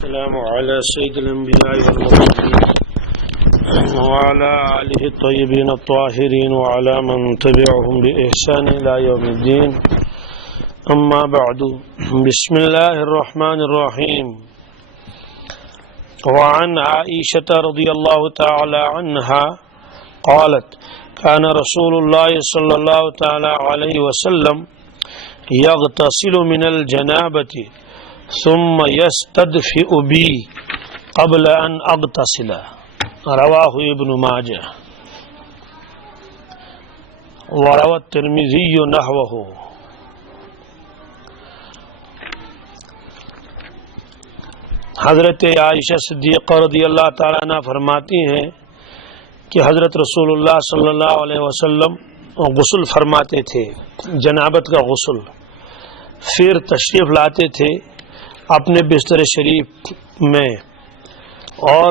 السلام على سيد الأنبياء والمرسلين وعلى آله الطيبين الطاهرين وعلى من تبعهم بإحسان إلى يوم الدين أما بعد بسم الله الرحمن الرحيم وعن عائشة رضي الله تعالى عنها قالت كان رسول الله صلى الله تعالى عليه وسلم يغتسل من الجنابة ثم يستدفئ بي قبل ان اغتسل رواه ابن ماجه وروى الترمذي نحوه. حضرت عائشہ صدیقہ رضی اللہ تعالیٰ عنہ فرماتی ہیں کہ حضرت رسول اللہ صلی اللہ علیہ وسلم غسل فرماتے تھے، جنابت کا غسل، پھر تشریف لاتے تھے اپنے بستر شریف میں، اور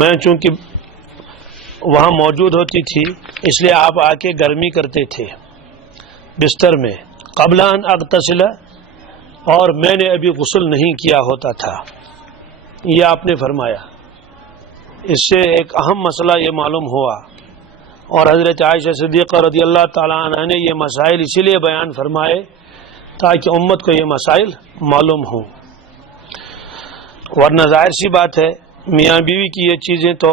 میں چونکہ وہاں موجود ہوتی تھی اس لیے آپ آ کے گرمی کرتے تھے بستر میں، قبل ان اغتسل، اور میں نے ابھی غسل نہیں کیا ہوتا تھا، یہ آپ نے فرمایا. اس سے ایک اہم مسئلہ یہ معلوم ہوا، اور حضرت عائشہ صدیقہ رضی اللہ تعالیٰ عنہ نے یہ مسائل اسی لیے بیان فرمائے تاکہ امت کو یہ مسائل معلوم ہوں. ورنہ ظاہر سی بات ہے میاں بیوی کی یہ چیزیں تو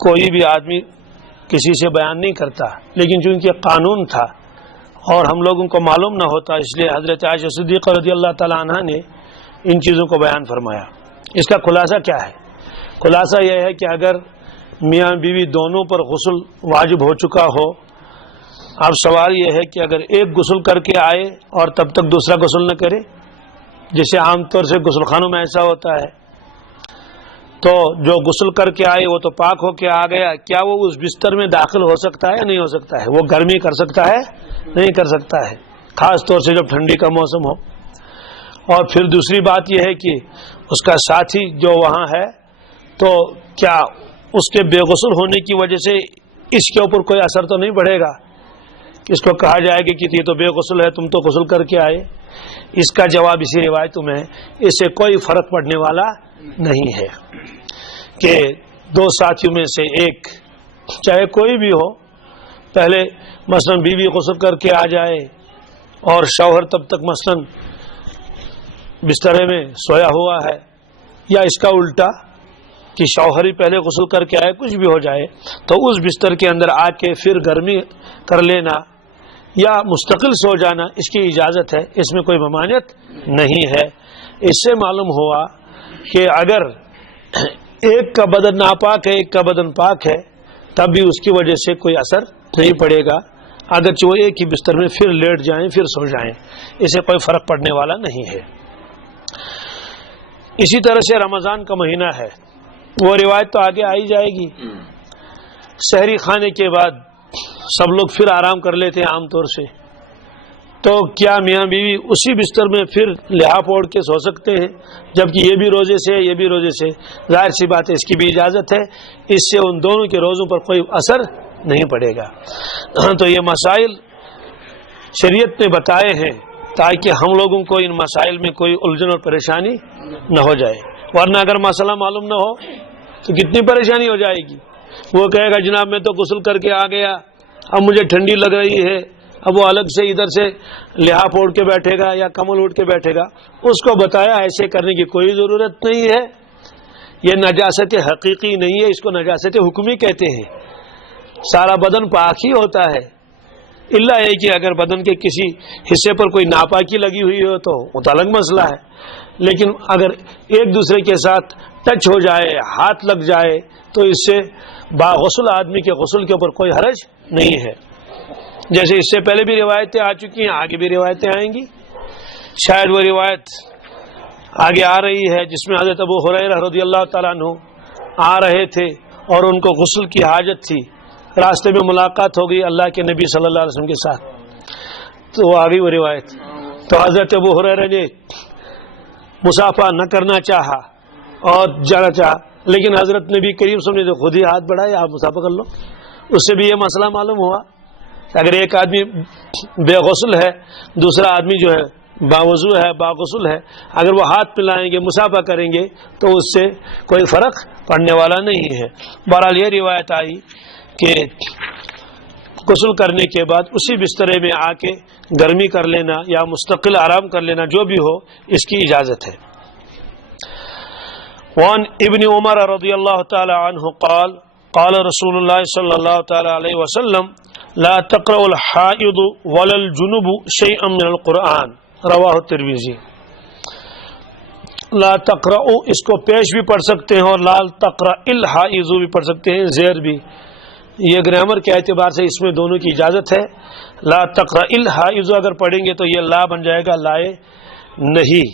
کوئی بھی آدمی کسی سے بیان نہیں کرتا، لیکن چونکہ قانون تھا اور ہم لوگوں کو معلوم نہ ہوتا، اس لیے حضرت عائشہ صدیقہ رضی اللہ تعالیٰ عنہ نے ان چیزوں کو بیان فرمایا. اس کا خلاصہ کیا ہے؟ خلاصہ یہ ہے کہ اگر میاں بیوی دونوں پر غسل واجب ہو چکا ہو، اب سوال یہ ہے کہ اگر ایک غسل کر کے آئے اور تب تک دوسرا غسل نہ کرے، جیسے عام طور سے غسل خانوں میں ایسا ہوتا ہے، تو جو غسل کر کے آئے وہ تو پاک ہو کے آ گیا، کیا وہ اس بستر میں داخل ہو سکتا ہے یا نہیں ہو سکتا ہے؟ وہ گرمی کر سکتا ہے؟ نہیں کر سکتا ہے، خاص طور سے جب ٹھنڈی کا موسم ہو. اور پھر دوسری بات یہ ہے کہ اس کا ساتھی جو وہاں ہے تو کیا اس کے بے غسل ہونے کی وجہ سے اس کے اوپر کوئی اثر تو نہیں پڑے گا؟ اس کو کہا جائے گا کہ یہ تو بے غسل ہے، تم تو غسل کر کے آئے. اس کا جواب اسی روایت میں اس سے کوئی فرق پڑنے والا نہیں ہے کہ دو ساتھیوں میں سے ایک، چاہے کوئی بھی ہو، پہلے مثلا بیوی غسل کر کے آ جائے اور شوہر تب تک مثلا بسترے میں سویا ہوا ہے، یا اس کا الٹا کہ شوہر ہی پہلے غسل کر کے آئے، کچھ بھی ہو جائے، تو اس بستر کے اندر آ کے پھر گرمی کر لینا یا مستقل سو جانا، اس کی اجازت ہے، اس میں کوئی ممانعت نہیں ہے. اس سے معلوم ہوا کہ اگر ایک کا بدن ناپاک ہے، ایک کا بدن پاک ہے، تب بھی اس کی وجہ سے کوئی اثر نہیں پڑے گا، اگرچہ وہ ایک ہی بستر میں پھر لیٹ جائیں پھر سو جائیں، اس سے کوئی فرق پڑنے والا نہیں ہے. اسی طرح سے رمضان کا مہینہ ہے، وہ روایت تو آگے آئی جائے گی. سحری کھانے کے بعد سب لوگ پھر آرام کر لیتے ہیں عام طور سے، تو کیا میاں بیوی اسی بستر میں پھر لحاف اوڑھ کے سو سکتے ہیں جبکہ یہ بھی روزے سے یہ بھی روزے سے؟ ظاہر سی بات ہے اس کی بھی اجازت ہے، اس سے ان دونوں کے روزوں پر کوئی اثر نہیں پڑے گا. تو یہ مسائل شریعت نے بتائے ہیں تاکہ ہم لوگوں کو ان مسائل میں کوئی الجھن اور پریشانی نہ ہو جائے، ورنہ اگر مسئلہ معلوم نہ ہو تو کتنی پریشانی ہو جائے گی. وہ کہے گا جناب میں تو غسل کر کے آ گیا، اب مجھے ٹھنڈی لگ رہی ہے، اب وہ الگ سے ادھر سے لحاف اوڑھ کے بیٹھے گا یا کمل اٹھ کے بیٹھے گا. اس کو بتایا ایسے کرنے کی کوئی ضرورت نہیں ہے، یہ نجاست حقیقی نہیں ہے، اس کو نجاست حکمی کہتے ہیں. سارا بدن پاک ہی ہوتا ہے، الا یہ کہ اگر بدن کے کسی حصے پر کوئی ناپاکی لگی ہوئی ہو تو وہ الگ مسئلہ ہے، لیکن اگر ایک دوسرے کے ساتھ ٹچ ہو جائے، ہاتھ لگ جائے، تو اس سے باغسل آدمی کے غسل کے اوپر کوئی حرج نہیں ہے. جیسے اس سے پہلے بھی روایتیں آ چکی ہیں، آگے بھی روایتیں آئیں گی. شاید وہ روایت آگے آ رہی ہے جس میں حضرت ابو ہریرہ رضی اللہ تعالیٰ عنہ آ رہے تھے اور ان کو غسل کی حاجت تھی، راستے میں ملاقات ہو گئی اللہ کے نبی صلی اللہ علیہ وسلم کے ساتھ، تو وہ آ گئی وہ روایت. تو حضرت ابو ہریرہ نے مسافہ نہ کرنا چاہا اور جانا چاہا، لیکن حضرت نبی کریم صلی اللہ علیہ وسلم نے خود ہی ہاتھ بڑھائے، آپ مسافہ کر لو. اس سے بھی یہ مسئلہ معلوم ہوا اگر ایک آدمی بے غسل ہے، دوسرا آدمی جو ہے باوضو ہے باغسل ہے، اگر وہ ہاتھ ملائیں گے مصافحہ کریں گے تو اس سے کوئی فرق پڑنے والا نہیں ہے۔ بہرحال یہ روایت آئی کہ غسل کرنے کے بعد اسی بسترے میں آ کے گرمی کر لینا یا مستقل آرام کر لینا جو بھی ہو، اس کی اجازت ہے۔ وعن ابن عمر رضی اللہ تعالی عنہ قال قال رسول اللہ صلی اللہ تعالی علیہ وسلم لا تقرأ الحائض ولا الجنب شيئا من القرآن رواہ ترمذی۔ لا تقرأ اس کو پیش بھی پڑھ سکتے ہیں اور لا تقرأ الحائض بھی پڑھ سکتے ہیں، زیر بھی، یہ گرامر کے اعتبار سے اس میں دونوں کی اجازت ہے۔ لا تقرأ الحائض اگر پڑھیں گے تو یہ لا بن جائے گا لائے نہیں،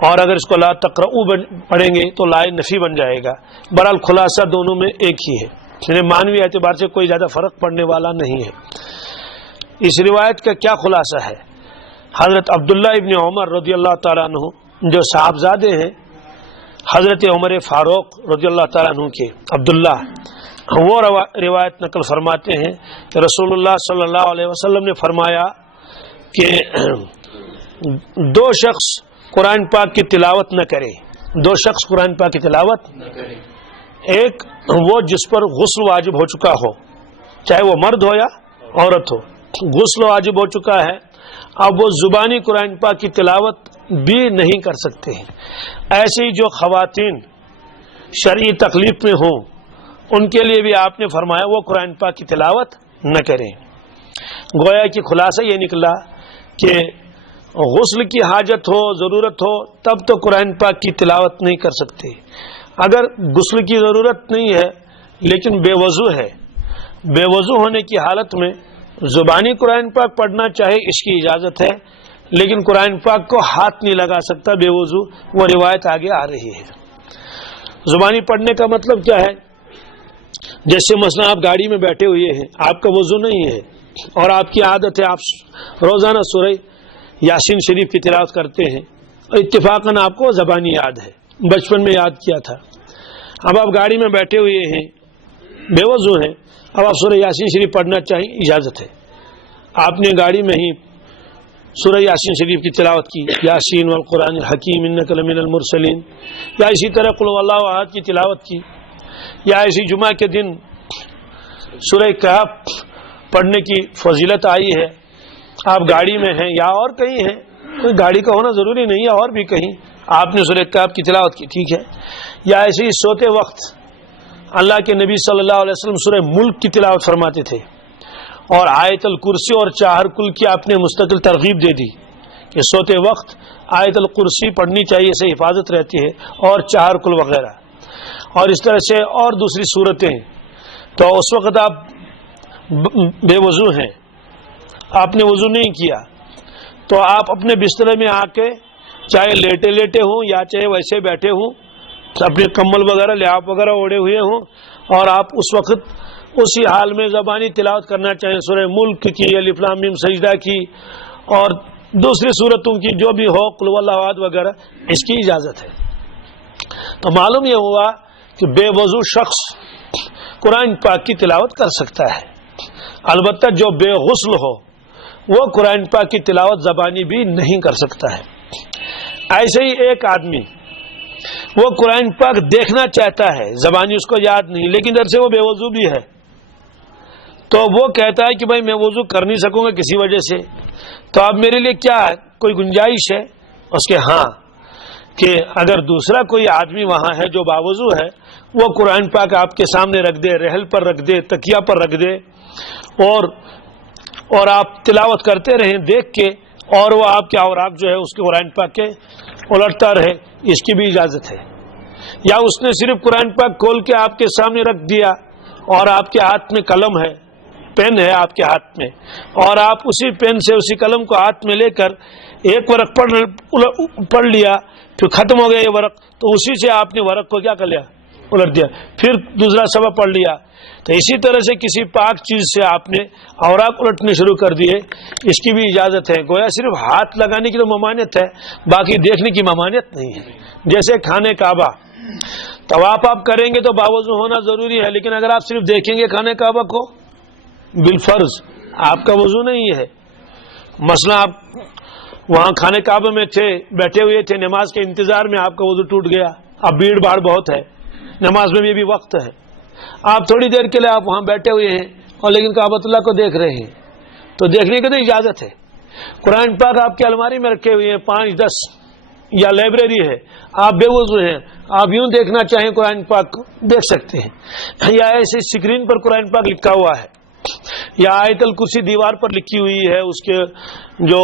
اور اگر اس کو لا تقرأ پڑھیں گے تو لائے نفی بن جائے گا۔ بہرحال خلاصہ دونوں میں ایک ہی ہے، یعنی معنوی اعتبار سے کوئی زیادہ فرق پڑنے والا نہیں ہے۔ اس روایت کا کیا خلاصہ ہے؟ حضرت عبداللہ ابن عمر رضی اللہ تعالیٰ عنہ جو صاحبزادے ہیں حضرت عمر فاروق رضی اللہ تعالیٰ عنہ کے، عبداللہ، وہ روایت نقل فرماتے ہیں کہ رسول اللہ صلی اللہ علیہ وسلم نے فرمایا کہ دو شخص قرآن پاک کی تلاوت نہ کرے، دو شخص قرآن پاک کی تلاوت نہ کرے، ایک وہ جس پر غسل واجب ہو چکا ہو، چاہے وہ مرد ہو یا عورت ہو، غسل واجب ہو چکا ہے، اب وہ زبانی قرآن پاک کی تلاوت بھی نہیں کر سکتے ہیں۔ ایسی جو خواتین شرعی تکلیف میں ہوں ان کے لیے بھی آپ نے فرمایا وہ قرآن پاک کی تلاوت نہ کریں۔ گویا کہ خلاصہ یہ نکلا کہ غسل کی حاجت ہو، ضرورت ہو، تب تو قرآن پاک کی تلاوت نہیں کر سکتے۔ اگر غسل کی ضرورت نہیں ہے لیکن بے وضو ہے، بے وضو ہونے کی حالت میں زبانی قرآن پاک پڑھنا چاہے اس کی اجازت ہے، لیکن قرآن پاک کو ہاتھ نہیں لگا سکتا بے وضو، وہ روایت آگے آ رہی ہے۔ زبانی پڑھنے کا مطلب کیا ہے؟ جیسے مثلا آپ گاڑی میں بیٹھے ہوئے ہیں، آپ کا وضو نہیں ہے اور آپ کی عادت ہے آپ روزانہ سورہ یاسین شریف کی تلاوت کرتے ہیں، اتفاقاً آپ کو زبانی یاد ہے، بچپن میں یاد کیا تھا، اب آپ گاڑی میں بیٹھے ہوئے ہیں بے وضو ہیں، اب آپ سورہ یاسین شریف پڑھنا چاہیں، اجازت ہے۔ آپ نے گاڑی میں ہی سورہ یاسین شریف کی تلاوت کی، یاسین والقرآن الحکیم انک لمن المرسلین، یا اسی طرح قل واللہ احد کی تلاوت کی، یا اسی جمعہ کے دن سورہ کہف پڑھنے کی فضیلت آئی ہے، آپ گاڑی میں ہیں یا اور کہیں ہیں، کوئی گاڑی کا ہونا ضروری نہیں ہے، اور بھی کہیں آپ نے سورہ کہف کی تلاوت کی، ٹھیک ہے۔ یا ایسے ہی سوتے وقت اللہ کے نبی صلی اللہ علیہ وسلم سورہ ملک کی تلاوت فرماتے تھے، اور آیت الکرسی اور چہر کل کی آپ نے مستقل ترغیب دے دی کہ سوتے وقت آیت الکرسی پڑھنی چاہیے، اسے حفاظت رہتی ہے، اور چہر کل وغیرہ، اور اس طرح سے اور دوسری صورتیں۔ تو اس وقت آپ بے وضو ہیں، آپ نے وضو نہیں کیا، تو آپ اپنے بسترے میں آ کے چاہے لیٹے لیٹے ہوں یا چاہے ویسے بیٹھے ہوں، اپنے کمبل وغیرہ لحاف وغیرہ اوڑے ہوئے ہوں، اور آپ اس وقت اسی حال میں زبانی تلاوت کرنا چاہیں سورہ ملک کی، الف لام میم سجدہ کی، اور دوسری صورتوں کی جو بھی ہو، قل واللہ احد وغیرہ، اس کی اجازت ہے۔ تو معلوم یہ ہوا کہ بے وضو شخص قرآن پاک کی تلاوت کر سکتا ہے، البتہ جو بے غسل ہو وہ قرآن پاک کی تلاوت زبانی بھی نہیں کر سکتا ہے۔ ایسے ہی ایک آدمی وہ قرآن پاک دیکھنا چاہتا ہے، زبانی اس کو یاد نہیں، لیکن در سے وہ بے وضو بھی ہے، تو وہ کہتا ہے کہ بھائی میں وضو کر نہیں سکوں گا کسی وجہ سے، تو اب میرے لیے کیا کوئی گنجائش ہے اس کے؟ ہاں، کہ اگر دوسرا کوئی آدمی وہاں ہے جو باوضو ہے، وہ قرآن پاک آپ کے سامنے رکھ دے، رحل پر رکھ دے، تکیہ پر رکھ دے، اور آپ تلاوت کرتے رہیں دیکھ کے، اور وہ آپ کے اوراق جو ہے اس کے قرآن پاک کے الٹتا رہے، اس کی بھی اجازت ہے۔ یا اس نے صرف قرآن پاک کھول کے آپ کے سامنے رکھ دیا، اور آپ کے ہاتھ میں قلم ہے، پین ہے آپ کے ہاتھ میں، اور آپ اسی پین سے اسی قلم کو ہاتھ میں لے کر ایک ورق پڑھ لیا، پھر ختم ہو گیا یہ ورق، تو اسی سے آپ نے ورق کو کیا کر لیا؟ الٹ دیا، پھر دوسرا سبق پڑھ لیا۔ تو اسی طرح سے کسی پاک چیز سے آپ نے اوراق الٹنے شروع کر دیے، اس کی بھی اجازت ہے۔ گویا صرف ہاتھ لگانے کی تو ممانعت ہے، باقی دیکھنے کی ممانعت نہیں ہے۔ جیسے کھانے کعبہ، طواف آپ کریں گے تو باوضو ہونا ضروری ہے، لیکن اگر آپ صرف دیکھیں گے کھانے کعبہ کو بالفرض، آپ کا وضو نہیں ہے۔ مثلا آپ وہاں خانے کعبہ میں تھے, بیٹھے ہوئے تھے نماز کے انتظار میں, آپ کا وضو ٹوٹ گیا, اب بھیڑ بھاڑ بہت ہے, نماز میں بھی وقت ہے, آپ تھوڑی دیر کے لیے آپ وہاں بیٹھے ہوئے ہیں اور لیکن کعبۃ اللہ کو دیکھ رہے ہیں, تو دیکھنے کی تو اجازت ہے. قرآن پاک آپ کی الماری میں رکھے ہوئے ہیں 5-10, یا لائبریری ہے, آپ بے وضو ہیں, آپ یوں دیکھنا چاہیں قرآن پاک دیکھ سکتے ہیں, یا ایسے اسکرین پر قرآن پاک لکھا ہوا ہے, یا آیت الکرسی دیوار پر لکھی ہوئی ہے, اس کے جو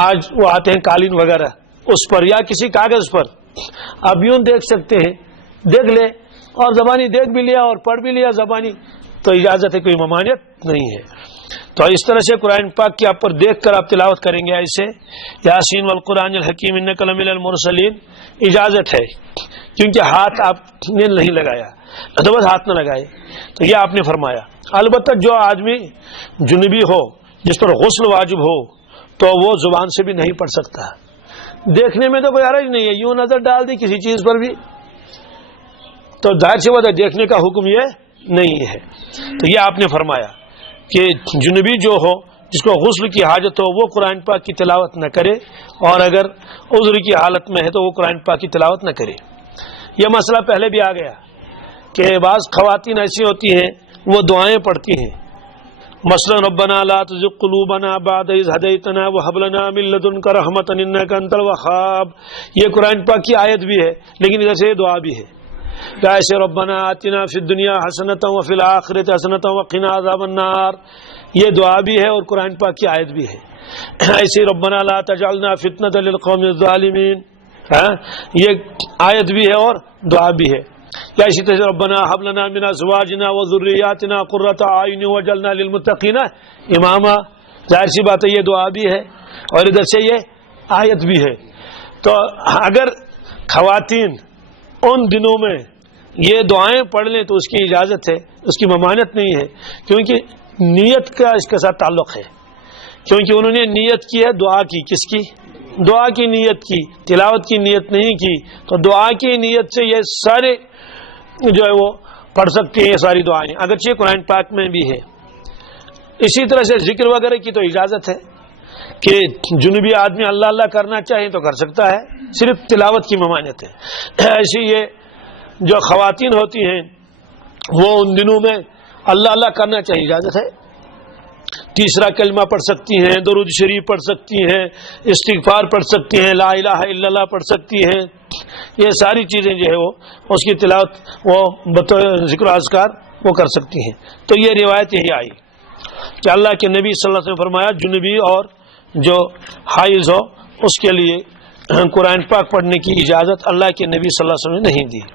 آج وہ آتے ہیں قالین وغیرہ اس پر, یا کسی کاغذ پر, آپ یوں دیکھ سکتے ہیں, دیکھ لے, اور زبانی دیکھ بھی لیا اور پڑھ بھی لیا زبانی, تو اجازت ہے, کوئی ممانعت نہیں ہے. تو اس طرح سے قرآن پاک کی آپ پر دیکھ کر آپ تلاوت کریں گے ایسے, یاسین والقرآن الحکیم انک لمن المرسلین, اجازت ہے, کیونکہ ہاتھ آپ نے نہیں لگایا, تو بس ہاتھ نہ لگائے, تو یہ آپ نے فرمایا. البتہ جو آدمی جنبی ہو, جس پر غسل واجب ہو, تو وہ زبان سے بھی نہیں پڑھ سکتا. دیکھنے میں تو کوئی حرج نہیں ہے, یوں نظر ڈال دی کسی چیز پر بھی, تو ظاہر سی بات ہے دیکھنے کا حکم یہ نہیں ہے. تو یہ آپ نے فرمایا کہ جنبی جو ہو, جس کو غسل کی حاجت ہو, وہ قرآن پاک کی تلاوت نہ کرے, اور اگر عذر کی حالت میں ہے تو وہ قرآن پاک کی تلاوت نہ کرے. یہ مسئلہ پہلے بھی آ گیا کہ بعض خواتین ایسی ہوتی ہیں وہ دعائیں پڑھتی ہیں, مثلا ربنا لا تزغ قلوبنا بعد اذ هديتنا وهب لنا من لدنك رحمة انك انت الوهاب, یہ قرآن پاک کی آیت بھی ہے, لیکن ادھر سے دعا بھی ہے. ایسے ربنا آتنا فی الدنیا حسنۃ وفی الآخرۃ حسنۃ وقنا عذاب النار, یہ دعا بھی ہے اور قرآن پاک کی آیت بھی ہے. ایسے ربنا لا تجعلنا فتنۃ للقوم الظالمین, یہ آیت بھی ہے اور دعا بھی ہے. یا اسی طرح ربنا هب لنا من ازواجنا وذریاتنا قرۃ اعین واجعلنا للمتقین اماما, ظاہر سی بات ہے یہ دعا بھی ہے اور ادھر سے یہ آیت بھی ہے. تو اگر خواتین ان دنوں میں یہ دعائیں پڑھ لیں تو اس کی اجازت ہے, اس کی ممانعت نہیں ہے, کیونکہ نیت کا اس کے ساتھ تعلق ہے, کیونکہ انہوں نے نیت کی ہے دعا کی, کس کی؟ دعا کی نیت کی, تلاوت کی نیت نہیں کی. تو دعا کی نیت سے یہ سارے جو ہے وہ پڑھ سکتے ہیں, یہ ساری دعائیں, اگرچہ قرآن پاک میں بھی ہے. اسی طرح سے ذکر وغیرہ کی تو اجازت ہے کہ جنوبی آدمی اللہ اللہ کرنا چاہے تو کر سکتا ہے, صرف تلاوت کی ممانعت ہے. ایسی یہ جو خواتین ہوتی ہیں وہ ان دنوں میں اللہ اللہ کرنا چاہیے, اجازت ہے. تیسرا کلمہ پڑھ سکتی ہیں, درود شریف پڑھ سکتی ہیں, استغفار پڑھ سکتی ہیں, لا الہ الا اللہ پڑھ سکتی ہیں. یہ ساری چیزیں جو ہے وہ اس کی تلاوت وہ بطور ذکر و اذکار وہ کر سکتی ہیں. تو یہ روایت یہی آئی کہ اللہ کے نبی صلی اللہ علیہ وسلم نے فرمایا جنبی اور جو حائض ہو اس کے لیے قرآن پاک پڑھنے کی اجازت اللہ کے نبی صلی اللہ علیہ وسلم نے نہیں دی.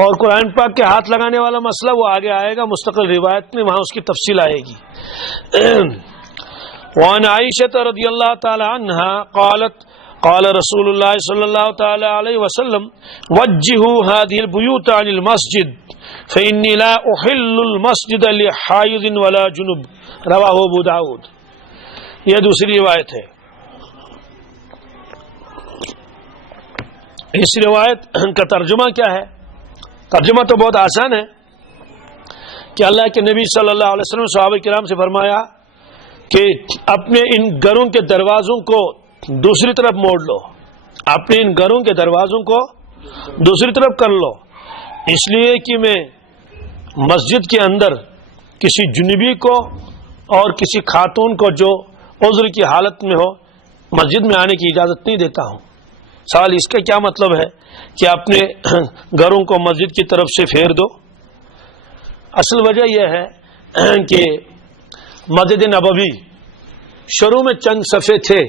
اور قرآن پاک کے ہاتھ لگانے والا مسئلہ وہ آگے آئے گا مستقل روایت میں, وہاں اس کی تفصیل آئے گی. وعن عائشہ رضی اللہ تعالی عنہا قالت قال رسول اللہ صلی اللہ تعالی علیہ وسلم وجہوا هذه البیوت عن المسجد فإنی لا احل المسجد لحائض ولا جنب, رواہ ابو داؤد. یہ دوسری روایت ہے. اس روایت کا ترجمہ کیا ہے؟ ترجمہ تو بہت آسان ہے کہ اللہ کے نبی صلی اللہ علیہ وسلم صحابہ کرام سے فرمایا کہ اپنے ان گھروں کے دروازوں کو دوسری طرف موڑ لو, اپنے ان گھروں کے دروازوں کو دوسری طرف کر لو, اس لیے کہ میں مسجد کے اندر کسی جنبی کو اور کسی خاتون کو جو عذر کی حالت میں ہو مسجد میں آنے کی اجازت نہیں دیتا ہوں. سوال اس کا کیا مطلب ہے کہ اپنے گھروں کو مسجد کی طرف سے پھیر دو؟ اصل وجہ یہ ہے کہ مسجد نبوی شروع میں چند صفحے تھے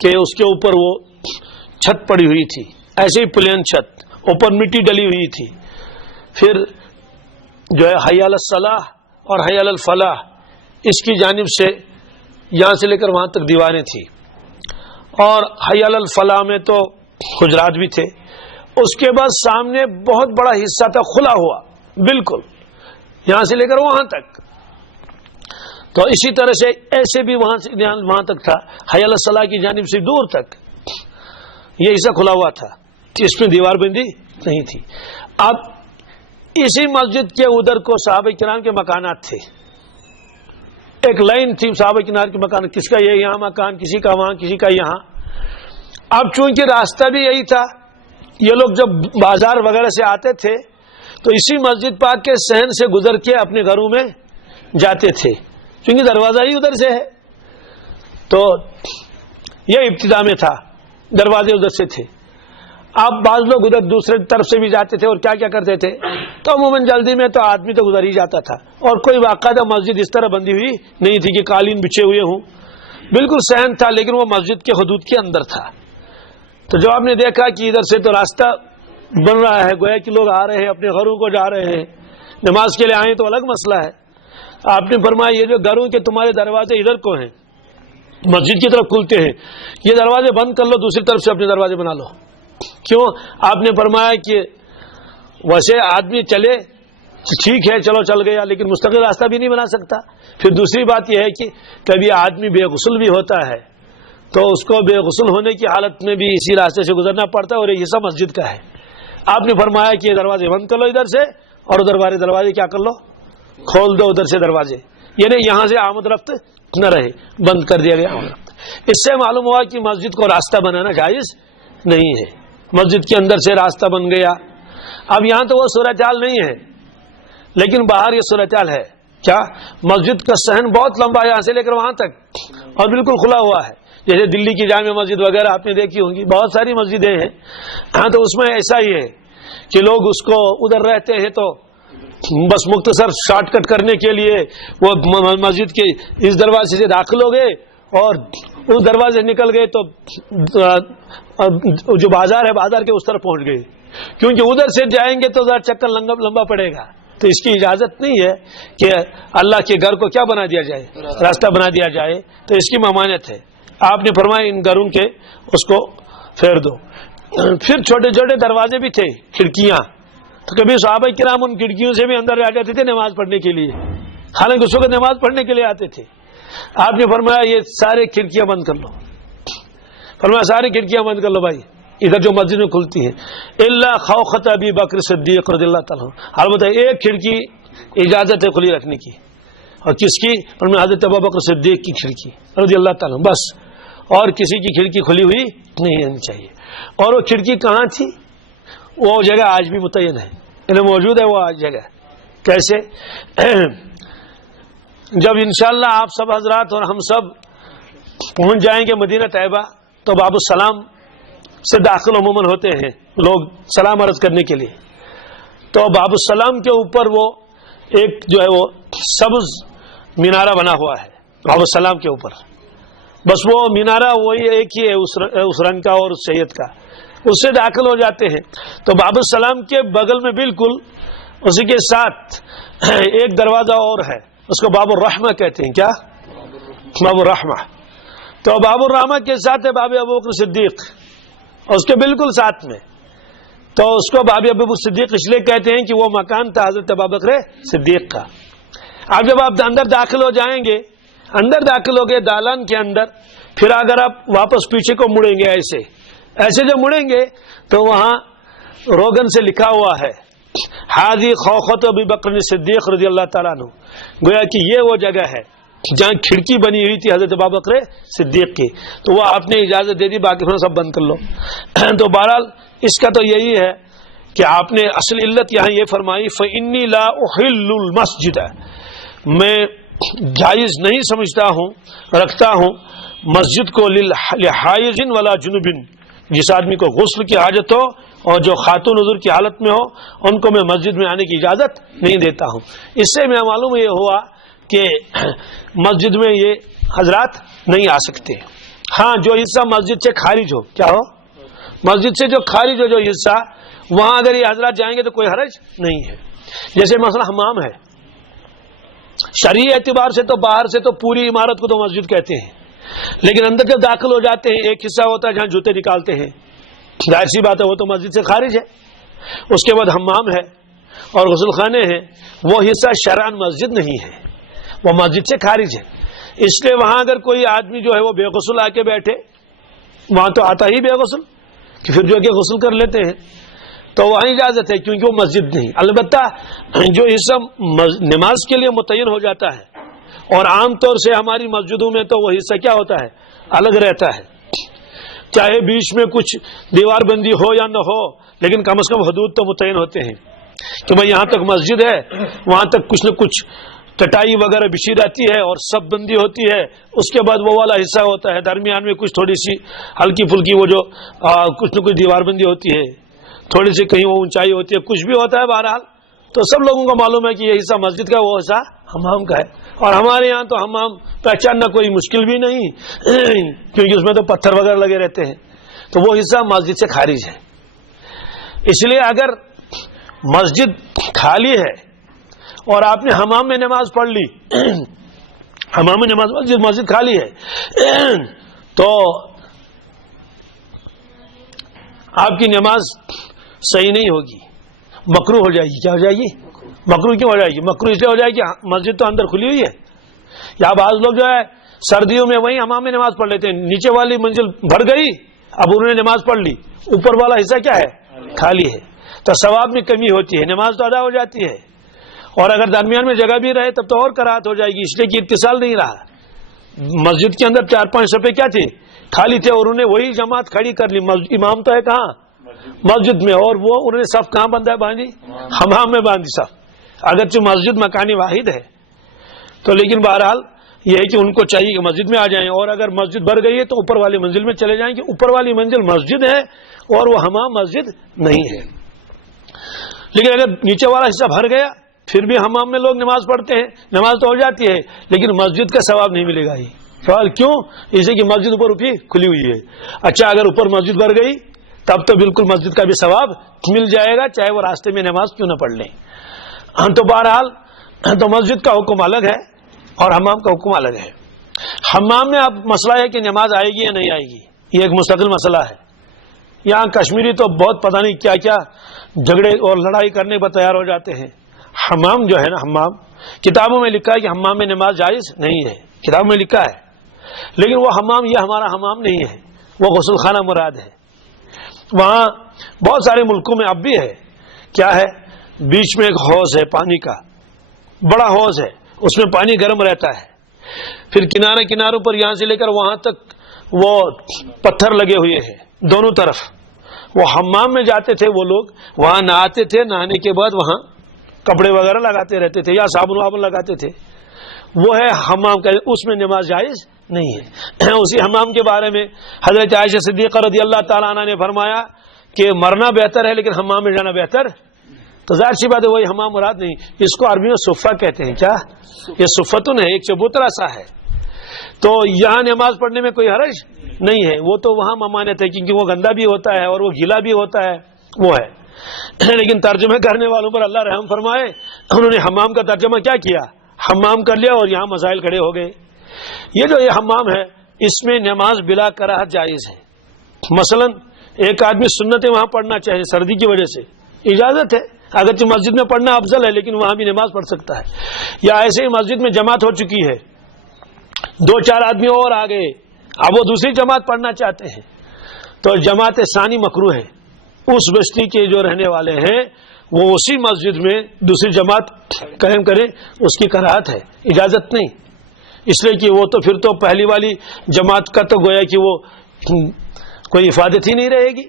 کہ اس کے اوپر وہ چھت پڑی ہوئی تھی, ایسے ہی پلین چھت, اوپر مٹی ڈلی ہوئی تھی. پھر جو ہے حی علی الصلاح اور حی علی الفلاح اس کی جانب سے یہاں سے لے کر وہاں تک دیواریں تھی, اور حی علی الفلاح میں تو حجرات بھی تھے. اس کے بعد سامنے بہت بڑا حصہ تھا کھلا ہوا, بالکل یہاں سے لے کر وہاں تک. تو اسی طرح سے ایسے بھی وہاں تک تھا, حی علی الصلاح کی جانب سے دور تک یہ حصہ کھلا ہوا تھا, اس میں دیوار بندی نہیں تھی. اب اسی مسجد کے ادھر کو صحابہ کرام کے مکانات تھے, ایک لائن تھی صحابہ کنار کے مکان، کس کا یہ یہاں مکان، کسی کا وہاں، کسی کا یہاں. اب چونکہ راستہ بھی یہی تھا، یہ لوگ جب بازار وغیرہ سے آتے تھے تو اسی مسجد پاک کے صحن سے گزر کے اپنے گھروں میں جاتے تھے، چونکہ دروازہ ہی ادھر سے ہے. تو یہ ابتدا میں تھا، دروازے ادھر سے تھے. اب بعض لوگ ادھر دوسرے طرف سے بھی جاتے تھے اور کیا کیا کرتے تھے، تو عموماً جلدی میں تو آدمی تو گزر ہی جاتا تھا، اور کوئی باقاعدہ مسجد اس طرح بندی ہوئی نہیں تھی کہ قالین بچھے ہوئے ہوں. بالکل صحن تھا، لیکن وہ مسجد کے حدود کے اندر تھا. تو جو آپ نے دیکھا کہ ادھر سے تو راستہ بن رہا ہے، گویا کہ لوگ آ رہے ہیں، اپنے گھروں کو جا رہے ہیں، نماز کے لیے آئے تو الگ مسئلہ ہے. آپ نے فرمایا یہ جو گھروں کے تمہارے دروازے ادھر کو ہیں، مسجد کی طرف کھلتے ہیں، یہ دروازے بند کر لو، دوسری طرف سے اپنے دروازے بنا لو. کیوں؟ آپ نے فرمایا کہ ویسے آدمی چلے ٹھیک ہے، چلو چل گیا، لیکن مستقل راستہ بھی نہیں بنا سکتا. پھر دوسری بات یہ ہے کہ کبھی آدمی بے غسل بھی ہوتا ہے تو اس کو بے غسل ہونے کی حالت میں بھی اسی راستے سے گزرنا پڑتا ہے، اور یہ حصہ مسجد کا ہے. آپ نے فرمایا کہ یہ دروازے بند کر لو ادھر سے، اور ادھر والے دروازے کیا کر لو، کھول دو ادھر سے دروازے، یعنی یہاں سے آمد رفت نہ رہے، بند کر دیا گیا آمد رفت. اس سے معلوم ہوا کہ مسجد کو راستہ بنانا جائز نہیں ہے. مسجد کے اندر سے راستہ بن گیا. اب یہاں تو وہ صورتحال نہیں ہے، لیکن باہر یہ صورتحال ہے. کیا؟ مسجد کا صحن بہت لمبا ہے، یہاں سے لے کر وہاں تک، اور بالکل کھلا ہوا ہے. جیسے دلی کی جامع مسجد وغیرہ آپ نے دیکھی ہوں گی، بہت ساری مسجدیں ہیں. ہاں تو اس میں ایسا ہی ہے کہ لوگ اس کو ادھر رہتے ہیں تو بس مختصر شارٹ کٹ کرنے کے لیے وہ مسجد کے اس دروازے سے داخل ہو گئے اور اس دروازے نکل گئے تو جو بازار ہے بازار کے اس طرف پہنچ گئے، کیونکہ ادھر سے جائیں گے تو ذرا چکر لمبا پڑے گا. تو اس کی اجازت نہیں ہے کہ اللہ کے گھر کو کیا بنا دیا جائے، راستہ بنا دیا جائے. تو اس کی ممانعت ہے. آپ نے فرمایا ان گھروں کے اس کو پھیر دو. پھر چھوٹے چھوٹے دروازے بھی تھے، کھڑکیاں، تو کبھی صحابہ کرام ان کھڑکیوں سے بھی اندر آ جاتے تھے نماز پڑھنے کے لیے، حالانکہ اس وقت نماز پڑھنے کے لیے آتے تھے. آپ نے فرمایا یہ سارے کھڑکیاں بند کر لو. فرمایا ساری کھڑکیاں بند کر لو بھائی ادھر جو مسجد میں کھلتی ہیں، الا خوخۃ ابی بکر صدیق رضی اللہ تعالیٰ. البتہ ایک کھڑکی اجازت ہے کھلی رکھنے کی، اور کس کی؟ فرمایا حضرت ابو بکر صدیق کی کھڑکی رضی اللہ تعالیٰ، بس، اور کسی کی کھڑکی کھلی ہوئی نہیں رہنی چاہیے. اور وہ کھڑکی کہاں تھی؟ وہ جگہ آج بھی متعین ہے، یعنی موجود ہے وہ آج جگہ. کیسے؟ جب انشاءاللہ آپ سب حضرات اور ہم سب پہنچ جائیں گے مدینہ طیبہ تو باب السلام سے داخل عموماً ہوتے ہیں لوگ سلام عرض کرنے کے لیے. تو باب السلام کے اوپر وہ ایک جو ہے وہ سبز مینارہ بنا ہوا ہے باب السلام کے اوپر. بس وہ مینارہ وہی ایک ہی ہے اس رنگ کا اور اس سید کا، اس سے داخل ہو جاتے ہیں. تو باب السلام کے بغل میں بالکل اسی کے ساتھ ایک دروازہ اور ہے، اس کو باب الرحمہ کہتے ہیں. کیا؟ باب الرحمہ. تو باب الرحمہ کے ساتھ ہے باب ابو بکر صدیق، اور اس کے بالکل ساتھ میں. تو اس کو باب ابو بکر صدیق اس لیے کہتے ہیں کہ وہ مکان تھا حضرت ابو بکر صدیق کا. اب جب آپ اندر داخل ہو جائیں گے، اندر داخل ہو گئے دالان کے اندر، پھر اگر آپ واپس پیچھے کو مڑیں گے ایسے جب مڑیں گے تو وہاں روغن سے لکھا ہوا ہے حاضی خوخۃ ابی بکر صدیق رضی اللہ تعالیٰ عنہ. گویا کہ یہ وہ جگہ ہے جہاں کھڑکی بنی ہوئی تھی حضرت ابو بکر صدیق کی. تو وہ آپ نے اجازت دے دی، باقی پھر سب بند کر لو. تو بہرحال اس کا تو یہی ہے کہ آپ نے اصل علت یہاں یہ فرمائی فإنی لا احل المسجد، میں جائز نہیں سمجھتا ہوں، رکھتا ہوں مسجد کو لحائض ولا جنوب، جس آدمی کو غسل کی حاجت ہو اور جو خاتون عذر کی حالت میں ہو ان کو میں مسجد میں آنے کی اجازت نہیں دیتا ہوں. اس سے میں معلوم یہ ہوا کہ مسجد میں یہ حضرات نہیں آ سکتے. ہاں جو حصہ مسجد سے خارج ہو، کیا ہو؟ مسجد سے جو خارج ہو جو حصہ، وہاں اگر یہ حضرات جائیں گے تو کوئی حرج نہیں ہے. جیسے مثلا حمام ہے، شرعی اعتبار سے تو باہر سے تو پوری عمارت کو تو مسجد کہتے ہیں، لیکن اندر جب داخل ہو جاتے ہیں ایک حصہ ہوتا ہے جہاں جوتے نکالتے ہیں، ظاہر سی بات ہے وہ تو مسجد سے خارج ہے. اس کے بعد حمام ہے اور غسل خانے ہیں، وہ حصہ شرعاً مسجد نہیں ہے، وہ مسجد سے خارج ہے. اس لیے وہاں اگر کوئی آدمی جو ہے وہ بے غسل آ کے بیٹھے، وہاں تو آتا ہی بے غسل کہ پھر جو کہ غسل کر لیتے ہیں، تو وہاں اجازت ہے کیونکہ وہ مسجد نہیں. البتہ جو حصہ نماز کے لیے متعین ہو جاتا ہے اور عام طور سے ہماری مسجدوں میں تو وہ حصہ کیا ہوتا ہے؟ الگ رہتا ہے، چاہے بیچ میں کچھ دیوار بندی ہو یا نہ ہو، لیکن کم از کم حدود تو متعین ہوتے ہیں کہ بھائی یہاں تک مسجد ہے، وہاں تک کچھ نہ کچھ چٹائی وغیرہ بچھی رہتی ہے اور سب بندی ہوتی ہے، اس کے بعد وہ والا حصہ ہوتا ہے، درمیان میں کچھ تھوڑی سی ہلکی پھلکی وہ جو کچھ نہ کچھ دیوار بندی ہوتی ہے، تھوڑی سی کہیں وہ اونچائی ہوتی ہے، کچھ بھی ہوتا ہے، بہرحال تو سب لوگوں کو معلوم ہے کہ یہ حصہ مسجد کا، وہ حصہ حمام کا ہے. اور ہمارے یہاں تو حمام پہچاننا کوئی مشکل بھی نہیں کیونکہ اس میں تو پتھر وغیرہ لگے رہتے ہیں، تو وہ حصہ مسجد سے خارج ہے. اس لیے اگر مسجد خالی ہے اور آپ نے حمام میں نماز پڑھ لی، حمام میں نماز، مسجد خالی ہے، تو آپ کی نماز صحیح نہیں ہوگی، مکروہ ہو جائے گی. کیا ہو جائے گی؟ مکروہ. کیوں ہو جائے گی؟ مکروہ اس لیے ہو جائے گی مسجد تو اندر کھلی ہوئی ہے. یا بعض لوگ جو ہے سردیوں میں وہی حمام میں نماز پڑھ لیتے ہیں، نیچے والی منزل بھر گئی، اب انہوں نے نماز پڑھ لی، اوپر والا حصہ کیا ہے؟ خالی ہے، تو ثواب میں کمی ہوتی ہے، نماز تو ادا ہو جاتی ہے. اور اگر درمیان میں جگہ بھی رہے تب تو اور کراہت ہو جائے گی، اس لیے کہ اتصال نہیں رہا. مسجد کے اندر 4-5 صفحے کیا تھے؟ خالی تھے، اور انہوں نے وہی جماعت کھڑی کر لی. امام تو ہے کہاں؟ مسجد میں، اور وہ انہوں نے صف کہاں بندھا باندھی؟ حمام میں باندھی صف. اگرچہ مسجد مکانی واحد ہے تو لیکن بہرحال یہ ہے کہ ان کو چاہیے کہ مسجد میں آ جائیں، اور اگر مسجد بھر گئی ہے تو اوپر والی منزل میں چلے جائیں کہ اوپر والی منزل مسجد ہے اور وہ حمام مسجد نہیں ہے. لیکن اگر نیچے والا حصہ بھر گیا پھر بھی حمام میں لوگ نماز پڑھتے ہیں، نماز تو ہو جاتی ہے لیکن مسجد کا ثواب نہیں ملے گا. ہی سوال کیوں؟ اسے کہ مسجد اوپر اٹھی کھلی ہوئی ہے. اچھا اگر اوپر مسجد بھر گئی تب تو بالکل مسجد کا بھی ثواب مل جائے گا، چاہے وہ راستے میں نماز کیوں نہ پڑھ لیں. تو بہرحال تو مسجد کا حکم الگ ہے اور حمام کا حکم الگ ہے. حمام میں اب مسئلہ ہے کہ نماز آئے گی یا نہیں آئے گی، یہ ایک مستقل مسئلہ ہے. یہاں کشمیری تو بہت پتہ نہیں کیا کیا جھگڑے اور لڑائی کرنے پر تیار ہو جاتے ہیں. حمام جو ہے نا، حمام کتابوں میں لکھا ہے کہ حمام میں نماز جائز نہیں ہے، کتابوں میں لکھا ہے، لیکن وہ حمام یہ ہمارا حمام نہیں ہے، وہ غسل خانہ مراد ہے. وہاں بہت سارے ملکوں میں اب بھی ہے. کیا ہے؟ بیچ میں ایک حوض ہے، پانی کا بڑا حوض ہے، اس میں پانی گرم رہتا ہے، پھر کنارے کناروں پر یہاں سے لے کر وہاں تک وہ پتھر لگے ہوئے ہیں دونوں طرف. وہ حمام میں جاتے تھے وہ لوگ، وہاں نہاتے تھے، نہانے کے بعد وہاں کپڑے وغیرہ لگاتے رہتے تھے یا صابن وابن لگاتے تھے. وہ ہے حمام کا، اس میں نماز جائز نہیں ہے. اسی حمام کے بارے میں حضرت عائشہ صدیقہ رضی اللہ تعالیٰ عنہ نے فرمایا کہ مرنا بہتر ہے لیکن حمام میں جانا بہتر. تو ظاہر سی بات ہے وہی حمام مراد نہیں، اس کو عربی میں صفہ کہتے ہیں. کیا؟ یہ صفتن ہے، ایک چبوترا سا ہے. تو یہاں نماز پڑھنے میں کوئی حرج نہیں ہے، وہ تو وہاں ممانعت ہے کیونکہ وہ گندا بھی ہوتا ہے اور وہ گیلا بھی ہوتا ہے، وہ ہے. لیکن ترجمے کرنے والوں پر اللہ رحم فرمائے، انہوں نے حمام کا ترجمہ کیا کیا؟ حمام کر لیا اور یہاں مسائل کھڑے ہو گئے. یہ جو یہ حمام ہے اس میں نماز بلا کراہت جائز ہے. مثلا ایک آدمی سنتیں وہاں پڑھنا چاہے سردی کی وجہ سے، اجازت ہے، اگرچہ مسجد میں پڑھنا افضل ہے لیکن وہاں بھی نماز پڑھ سکتا ہے. یا ایسے ہی مسجد میں جماعت ہو چکی ہے، 2-4 آدمی اور آ گئے، اب وہ دوسری جماعت پڑھنا چاہتے ہیں تو جماعت ثانی مکروہ ہے. اس بستی کے جو رہنے والے ہیں وہ اسی مسجد میں دوسری جماعت قائم کریں، اس کی کراہت ہے، اجازت نہیں. اس لیے کہ وہ تو پھر تو پہلی والی جماعت کا تو گویا کہ وہ کوئی افادت ہی نہیں رہے گی.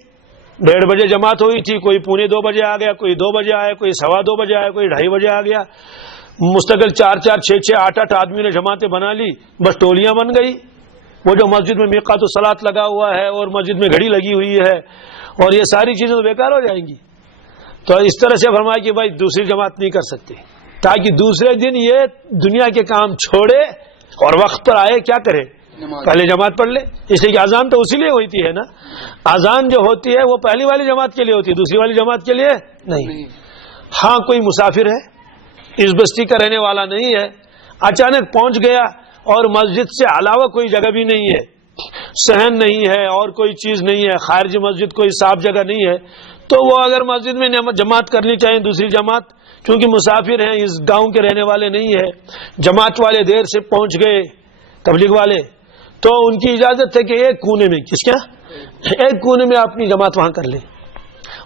1:30 بجے جماعت ہوئی تھی، کوئی 1:45 بجے آ گیا، کوئی 2 بجے آیا، کوئی 2:15 بجے آیا، کوئی 2:30 بجے آ گیا. مستقل 4-4 6-6 8-8 آدمی نے جماعتیں بنا لی، بس ٹولیاں بن گئی. وہ جو مسجد میں میقات الصلاۃ لگا ہوا ہے اور مسجد میں گھڑی لگی ہوئی ہے اور یہ ساری چیزیں تو بیکار ہو جائیں گی. تو اس طرح سے فرمایا کہ بھائی دوسری جماعت نہیں کر سکتے، تاکہ دوسرے دن یہ دنیا کے کام چھوڑے اور وقت پر آئے، کیا کرے؟ پہلے جماعت پڑھ لے. اس لیے کہ اذان تو اسی لیے ہوتی ہے نا، اذان جو ہوتی ہے وہ پہلی والی جماعت کے لیے ہوتی ہے، دوسری والی جماعت کے لیے نہیں. ہاں کوئی مسافر ہے، اس بستی کا رہنے والا نہیں ہے، اچانک پہنچ گیا اور مسجد سے علاوہ کوئی جگہ بھی نہیں ہے، صحن نہیں ہے اور کوئی چیز نہیں ہے، خارج مسجد کوئی صاف جگہ نہیں ہے، تو وہ اگر مسجد میں جماعت کرنی چاہیں دوسری جماعت، کیونکہ مسافر ہیں، اس گاؤں کے رہنے والے نہیں ہے، جماعت والے دیر سے پہنچ گئے تبلیغ والے، تو ان کی اجازت ہے کہ ایک کونے میں، کس کیا ایک کونے میں اپنی جماعت وہاں کر لیں.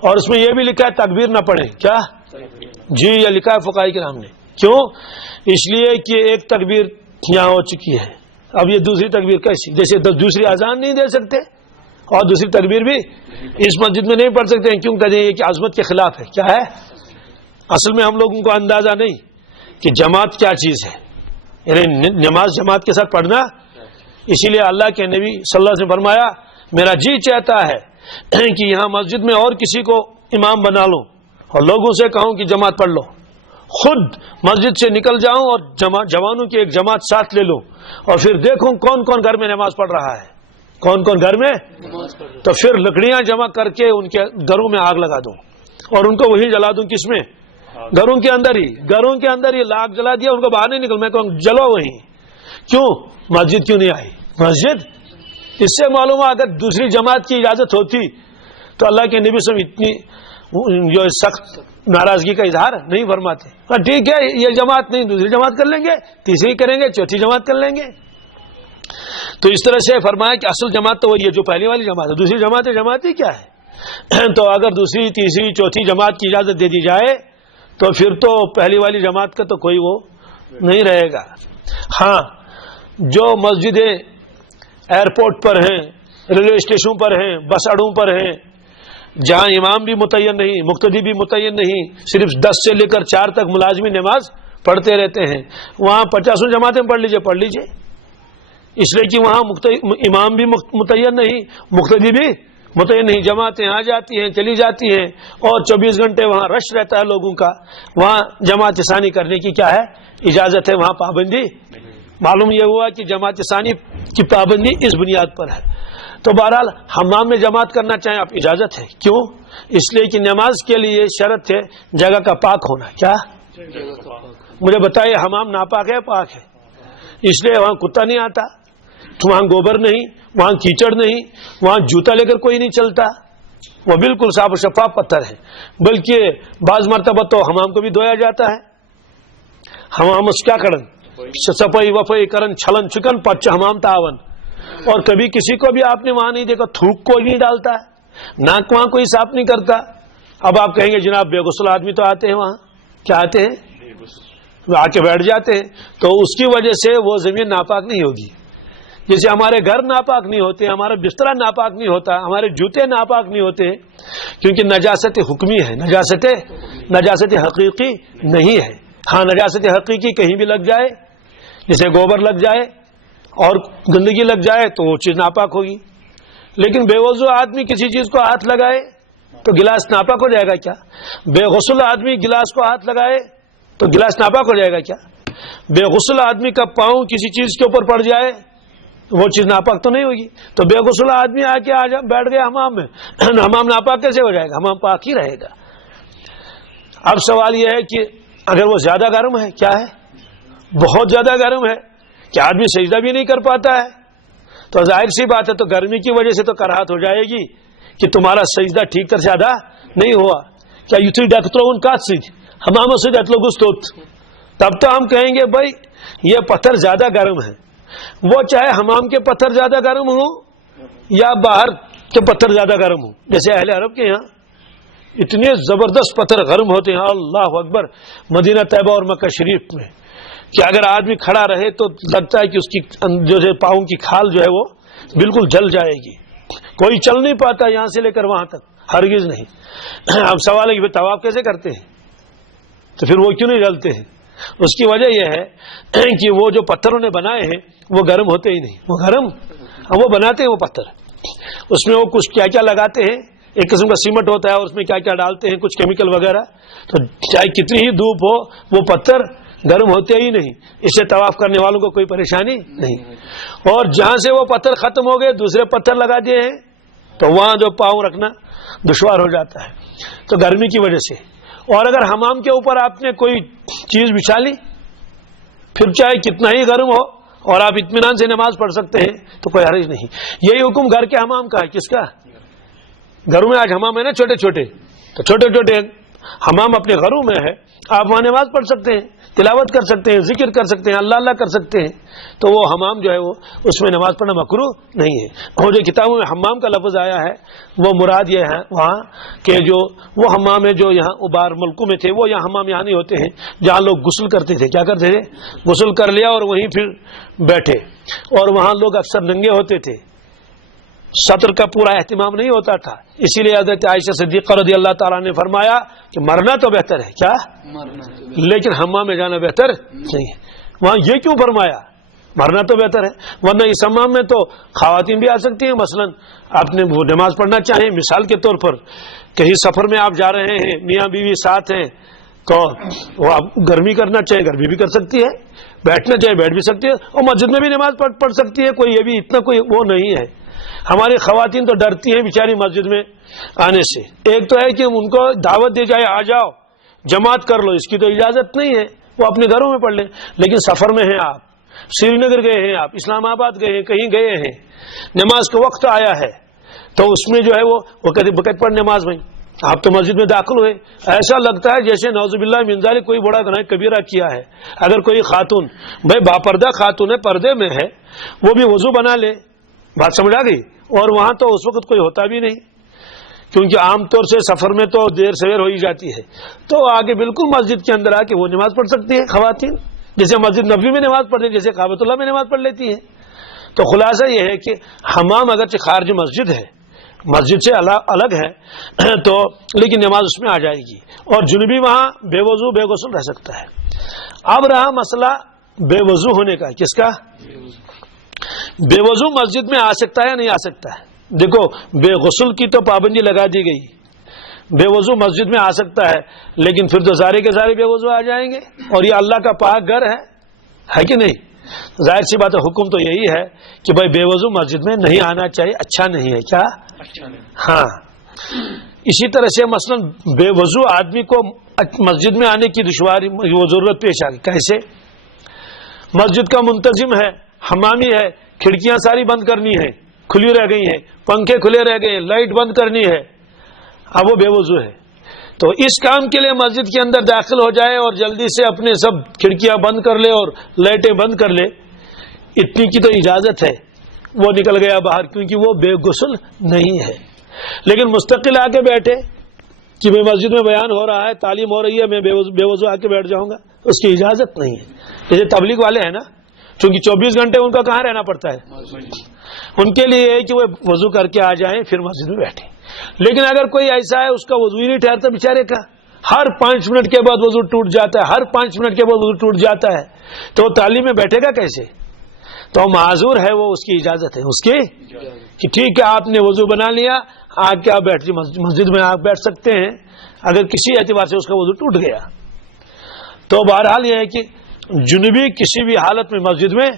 اور اس میں یہ بھی لکھا ہے تکبیر نہ پڑھیں. کیا؟ جی، یہ لکھا ہے فقہاء کرام نے. کیوں؟ اس لیے کہ ایک تکبیر یہاں ہو چکی ہے. اب یہ دوسری تکبیر کیسی؟ جیسے دوسری اذان نہیں دے سکتے اور دوسری تکبیر بھی اس مسجد میں نہیں پڑھ سکتے ہیں. کیوں کہتے ہیں یہ کہ عظمت کے خلاف ہے؟ کیا ہے؟ اصل میں ہم لوگوں کو اندازہ نہیں کہ جماعت کیا چیز ہے، یعنی نماز جماعت کے ساتھ پڑھنا. اسی لیے اللہ کے نبی صلی اللہ علیہ وسلم نے فرمایا میرا جی چاہتا ہے کہ یہاں مسجد میں اور کسی کو امام بنا لوں اور لوگوں سے کہوں کہ جماعت پڑھ لو، خود مسجد سے نکل جاؤں اور جوانوں کی ایک جماعت ساتھ لے لوں اور پھر دیکھوں کون کون گھر میں نماز پڑھ رہا ہے، کون کون گھر میں، تو پھر لکڑیاں جمع کر کے ان کے گھروں میں آگ لگا دوں اور ان کو وہی جلا دوں. کس میں؟ گھروں کے اندر ہی لاگ جلا دیا، ان کو باہر نہیں نکل. میں کہوں جلو وہیں. کیوں؟ مسجد کیوں نہیں آئی؟ مسجد اس سے معلوم ہے اگر دوسری جماعت کی اجازت ہوتی تو اللہ کے نبی صلی اللہ علیہ وسلم اتنی جو سخت ناراضگی کا اظہار نہیں فرماتے. ٹھیک ہے یہ جماعت نہیں، دوسری جماعت کر لیں گے، تیسری کریں گے، چوتھی جماعت کر لیں گے. تو اس طرح سے فرمایا کہ اصل جماعت تو وہی ہے جو پہلی والی جماعت ہے، دوسری جماعت ہی کیا ہے. تو اگر دوسری تیسری چوتھی جماعت کی اجازت دے دی جائے تو پھر تو پہلی والی جماعت کا تو کوئی وہ نہیں رہے گا. ہاں جو مسجدیں ایئرپورٹ پر ہیں، ریلوے اسٹیشن پر ہیں، بس اڈوں پر ہیں، جہاں امام بھی متعین نہیں، مقتدی بھی متعین نہیں، صرف 10 سے لے کر 4 تک ملازمی نماز پڑھتے رہتے ہیں، وہاں 50 جماعتیں پڑھ لیجئے. اس لیے کہ وہاں امام بھی متعین نہیں، مقتدی بھی متعین نہیں، جماعتیں آ جاتی ہیں چلی جاتی ہیں اور 24 گھنٹے وہاں رش رہتا ہے لوگوں کا. وہاں جماعت ثانی کرنے کی کیا ہے؟ اجازت ہے، وہاں پابندی. معلوم یہ ہوا کہ جماعت ثانی کی پابندی اس بنیاد پر ہے. تو بہرحال حمام میں جماعت کرنا چاہیں آپ اجازت ہے. کیوں؟ اس لیے کہ نماز کے لیے شرط ہے جگہ کا پاک ہونا. کیا؟ مجھے بتائیے حمام ناپاک ہے پاک ہے؟ اس لیے وہاں کتا نہیں آتا، وہاں گوبر نہیں، وہاں کیچڑ نہیں، وہاں جوتا لے کر کوئی نہیں چلتا، وہ بالکل صاف و شفاف پتھر ہے. بلکہ بعض مرتبہ تو حمام کو بھی دھویا جاتا ہے. حمام اس کیا کرن صفائی وفائی کرن چھلن چکن پچ حمام تاون. اور کبھی کسی کو بھی آپ نے وہاں نہیں دیکھا تھوک کوئی نہیں ڈالتا ہے، ناک وہاں کوئی صاف نہیں کرتا. اب آپ کہیں گے جناب بے غسل آدمی تو آتے ہیں، وہاں کیا آتے ہیں؟ آ کے بیٹھ جاتے ہیں. تو اس کی وجہ سے وہ زمین ناپاک نہیں ہوگی. جیسے ہمارے گھر ناپاک نہیں ہوتے، ہمارا بستر ناپاک نہیں ہوتا، ہمارے جوتے ناپاک نہیں ہوتے، کیونکہ نجاست حکمی ہے، نجاست حقیقی نہیں ہے. ہاں نجاست حقیقی کہیں بھی لگ جائے، جیسے گوبر لگ جائے اور گندگی لگ جائے تو وہ چیز ناپاک ہوگی. لیکن بے وضو آدمی کسی چیز کو ہاتھ لگائے تو گلاس ناپاک ہو جائے گا کیا؟ بے غسل آدمی گلاس کو ہاتھ لگائے تو گلاس ناپاک ہو جائے گا کیا؟ بے غسل آدمی کا پاؤں کسی چیز کے اوپر پڑ جائے وہ چیز ناپاک تو نہیں ہوگی. تو بے غسل آدمی آ کے بیٹھ گیا حمام میں، حمام ناپاک کیسے ہو جائے گا؟ حمام پاک ہی رہے گا. اب سوال یہ ہے کہ اگر وہ زیادہ گرم ہے، کیا ہے؟ بہت زیادہ گرم ہے کہ آدمی سجدہ بھی نہیں کر پاتا ہے، تو ظاہر سی بات ہے تو گرمی کی وجہ سے تو کراہت ہو جائے گی کہ تمہارا سجدہ ٹھیک طرح سے ادا نہیں ہوا. کیا یوتھی ڈاکٹروں ان کا سج حمام سے ڈٹلو گستوت، تب تو ہم کہیں گے بھائی یہ پتھر زیادہ گرم ہے. وہ چاہے حمام کے پتھر زیادہ گرم ہوں یا باہر کے پتھر زیادہ گرم ہوں، جیسے اہل عرب کے یہاں اتنے زبردست پتھر گرم ہوتے ہیں، اللہ اکبر، مدینہ طیبہ اور مکہ شریف میں، کہ اگر آدمی کھڑا رہے تو لگتا ہے کہ اس کی جو ہے پاؤں کی کھال جو ہے وہ بالکل جل جائے گی. کوئی چل نہیں پاتا یہاں سے لے کر وہاں تک، ہرگز نہیں. اب سوال ہے کہ طواف کیسے کرتے ہیں؟ تو پھر وہ کیوں نہیں جلتے ہیں؟ اس کی وجہ یہ ہے کہ وہ جو پتھروں نے بنائے ہیں وہ گرم ہوتے ہی نہیں. وہ گرم وہ بناتے ہیں وہ پتھر، اس میں وہ کچھ کیا کیا لگاتے ہیں، ایک قسم کا سیمنٹ ہوتا ہے اور اس میں کیا کیا ڈالتے ہیں، کچھ کیمیکل وغیرہ. تو چاہے کتنی ہی دھوپ ہو وہ پتھر گرم ہوتے ہی نہیں. اس سے طواف کرنے والوں کو کوئی پریشانی نہیں. اور جہاں سے وہ پتھر ختم ہو گئے دوسرے پتھر لگا دیے ہیں تو وہاں جو پاؤں رکھنا دشوار ہو جاتا ہے، تو گرمی کی وجہ سے. اور اگر حمام کے اوپر آپ نے کوئی چیز بچھا لی، پھر چاہے کتنا ہی گرم ہو اور آپ اطمینان سے نماز پڑھ سکتے ہیں تو کوئی حرج نہیں. یہی حکم گھر کے حمام کا ہے. کس کا؟ گھروں میں آج حمام ہے نا چھوٹے چھوٹے، تو چھوٹے چھوٹے حمام اپنے گھروں میں ہے، آپ وہاں نماز پڑھ سکتے ہیں، تلاوت کر سکتے ہیں، ذکر کر سکتے ہیں، اللہ اللہ کر سکتے ہیں، تو وہ حمام جو ہے وہ اس میں نماز پڑھنا مکروہ نہیں ہے۔ اور جو کتابوں میں حمام کا لفظ آیا ہے وہ مراد یہ ہے وہاں کہ جو وہ حمام ہے جو یہاں باہر ملکوں میں تھے، وہ یہاں حمام یہاں نہیں ہوتے ہیں جہاں لوگ غسل کرتے تھے۔ کیا کرتے تھے؟ غسل کر لیا اور وہیں پھر بیٹھے، اور وہاں لوگ اکثر ننگے ہوتے تھے، سطر کا پورا اہتمام نہیں ہوتا تھا، اسی لیے حضرت عائشہ صدیقہ رضی اللہ تعالیٰ نے فرمایا کہ مرنا تو بہتر ہے، کیا لیکن حمام میں جانا بہتر نہیں ہے۔ وہاں یہ کیوں فرمایا مرنا تو بہتر ہے؟ ورنہ اس حمام میں تو خواتین بھی آ سکتی ہیں، مثلا آپ نے وہ نماز پڑھنا چاہیں، مثال کے طور پر کہیں سفر میں آپ جا رہے ہیں، میاں بیوی ساتھ ہیں، تو وہ آپ گرمی کرنا چاہے گرمی بھی کر سکتی ہے، بیٹھنا چاہے بیٹھ بھی سکتی ہے، اور مسجد میں بھی نماز پڑھ سکتی ہے، کوئی یہ بھی اتنا کوئی وہ نہیں ہے۔ ہماری خواتین تو ڈرتی ہیں بیچاری مسجد میں آنے سے، ایک تو ہے کہ ان کو دعوت دی جائے آ جاؤ جماعت کر لو، اس کی تو اجازت نہیں ہے، وہ اپنے گھروں میں پڑھ لیں، لیکن سفر میں ہیں آپ، سری نگر گئے ہیں آپ، اسلام آباد گئے ہیں، کہیں گئے ہیں، نماز کا وقت آیا ہے تو اس میں جو ہے وہ کہتے بقت پڑھ نماز میں، آپ تو مسجد میں داخل ہوئے، ایسا لگتا ہے جیسے نعوذ باللہ من ذالک کوئی بڑا گناہ کبیرہ کیا ہے۔ اگر کوئی خاتون بھائی باپردہ خاتون ہے، پردے میں ہے، وہ بھی وضو بنا لے، بات سمجھ آ گئی، اور وہاں تو اس وقت کوئی ہوتا بھی نہیں، کیونکہ عام طور سے سفر میں تو دیر سویر ہو ہی جاتی ہے، تو آگے بالکل مسجد کے اندر آ کے وہ نماز پڑھ سکتی ہے خواتین، جیسے مسجد نبوی میں نماز پڑھتے ہیں، جیسے کعبۃ اللہ میں نماز پڑھ لیتی ہیں۔ تو خلاصہ یہ ہے کہ حمام اگرچہ خارج مسجد ہے، مسجد سے الگ ہے، تو لیکن نماز اس میں آ جائے گی، اور جنوبی وہاں بے وضو بے غسل رہ سکتا ہے۔ اب رہا مسئلہ بے وضو ہونے کا، کس کا؟ بے وضو مسجد میں آ سکتا ہے یا نہیں آ سکتا ہے؟ دیکھو بے غسل کی تو پابندی لگا دی گئی، بے وضو مسجد میں آ سکتا ہے، لیکن پھر تو سارے کے سارے بے وضو آ جائیں گے، اور یہ اللہ کا پاک گھر ہے کہ نہیں؟ ظاہر سی بات ہے، حکم تو یہی ہے کہ بھائی بے وضو مسجد میں نہیں آنا چاہیے، اچھا نہیں ہے، کیا ہاں۔ اسی طرح سے مثلا بے وضو آدمی کو مسجد میں آنے کی دشواری وہ ضرورت پیش آ گئی، کیسے؟ مسجد کا منتظم ہے، حمامی ہے، کھڑکیاں ساری بند کرنی ہے، کھلی رہ گئی ہیں، پنکھے کھلے رہ گئے ہیں، لائٹ بند کرنی ہے، اب وہ بے وضو ہے، تو اس کام کے لیے مسجد کے اندر داخل ہو جائے اور جلدی سے اپنے سب کھڑکیاں بند کر لے اور لائٹیں بند کر لے، اتنی کی تو اجازت ہے، وہ نکل گیا باہر، کیونکہ وہ بے غسل نہیں ہے۔ لیکن مستقل آ کے بیٹھے کہ میں مسجد میں بیان ہو رہا ہے، تعلیم ہو رہی ہے، میں بے وضو آ کے بیٹھ جاؤں گا، اس کی اجازت نہیں ہے۔ جیسے تبلیغ والے ہیں نا، چونکہ 24 گھنٹے ان کا کہاں رہنا پڑتا ہے، ان کے لیے ہے کہ وہ وضو کر کے آ جائیں پھر مسجد میں بیٹھیں۔ لیکن اگر کوئی ایسا ہے اس کا وضو ہی نہیں ٹھہرتا بیچارے کا، ہر 5 منٹ کے بعد وضو ٹوٹ جاتا ہے، ہر 5 منٹ کے بعد وضو ٹوٹ جاتا ہے، تو وہ تعلیم میں بیٹھے گا کیسے؟ تو معذور ہے، وہ اس کی اجازت ہے، اس کی کہ ٹھیک ہے آپ نے وضو بنا لیا، آ کے آپ بیٹھ مسجد میں آپ بیٹھ سکتے ہیں، اگر کسی اعتبار سے اس کا وضو ٹوٹ گیا تو بہرحال یہ ہے کہ جنوبی کسی بھی حالت میں مسجد میں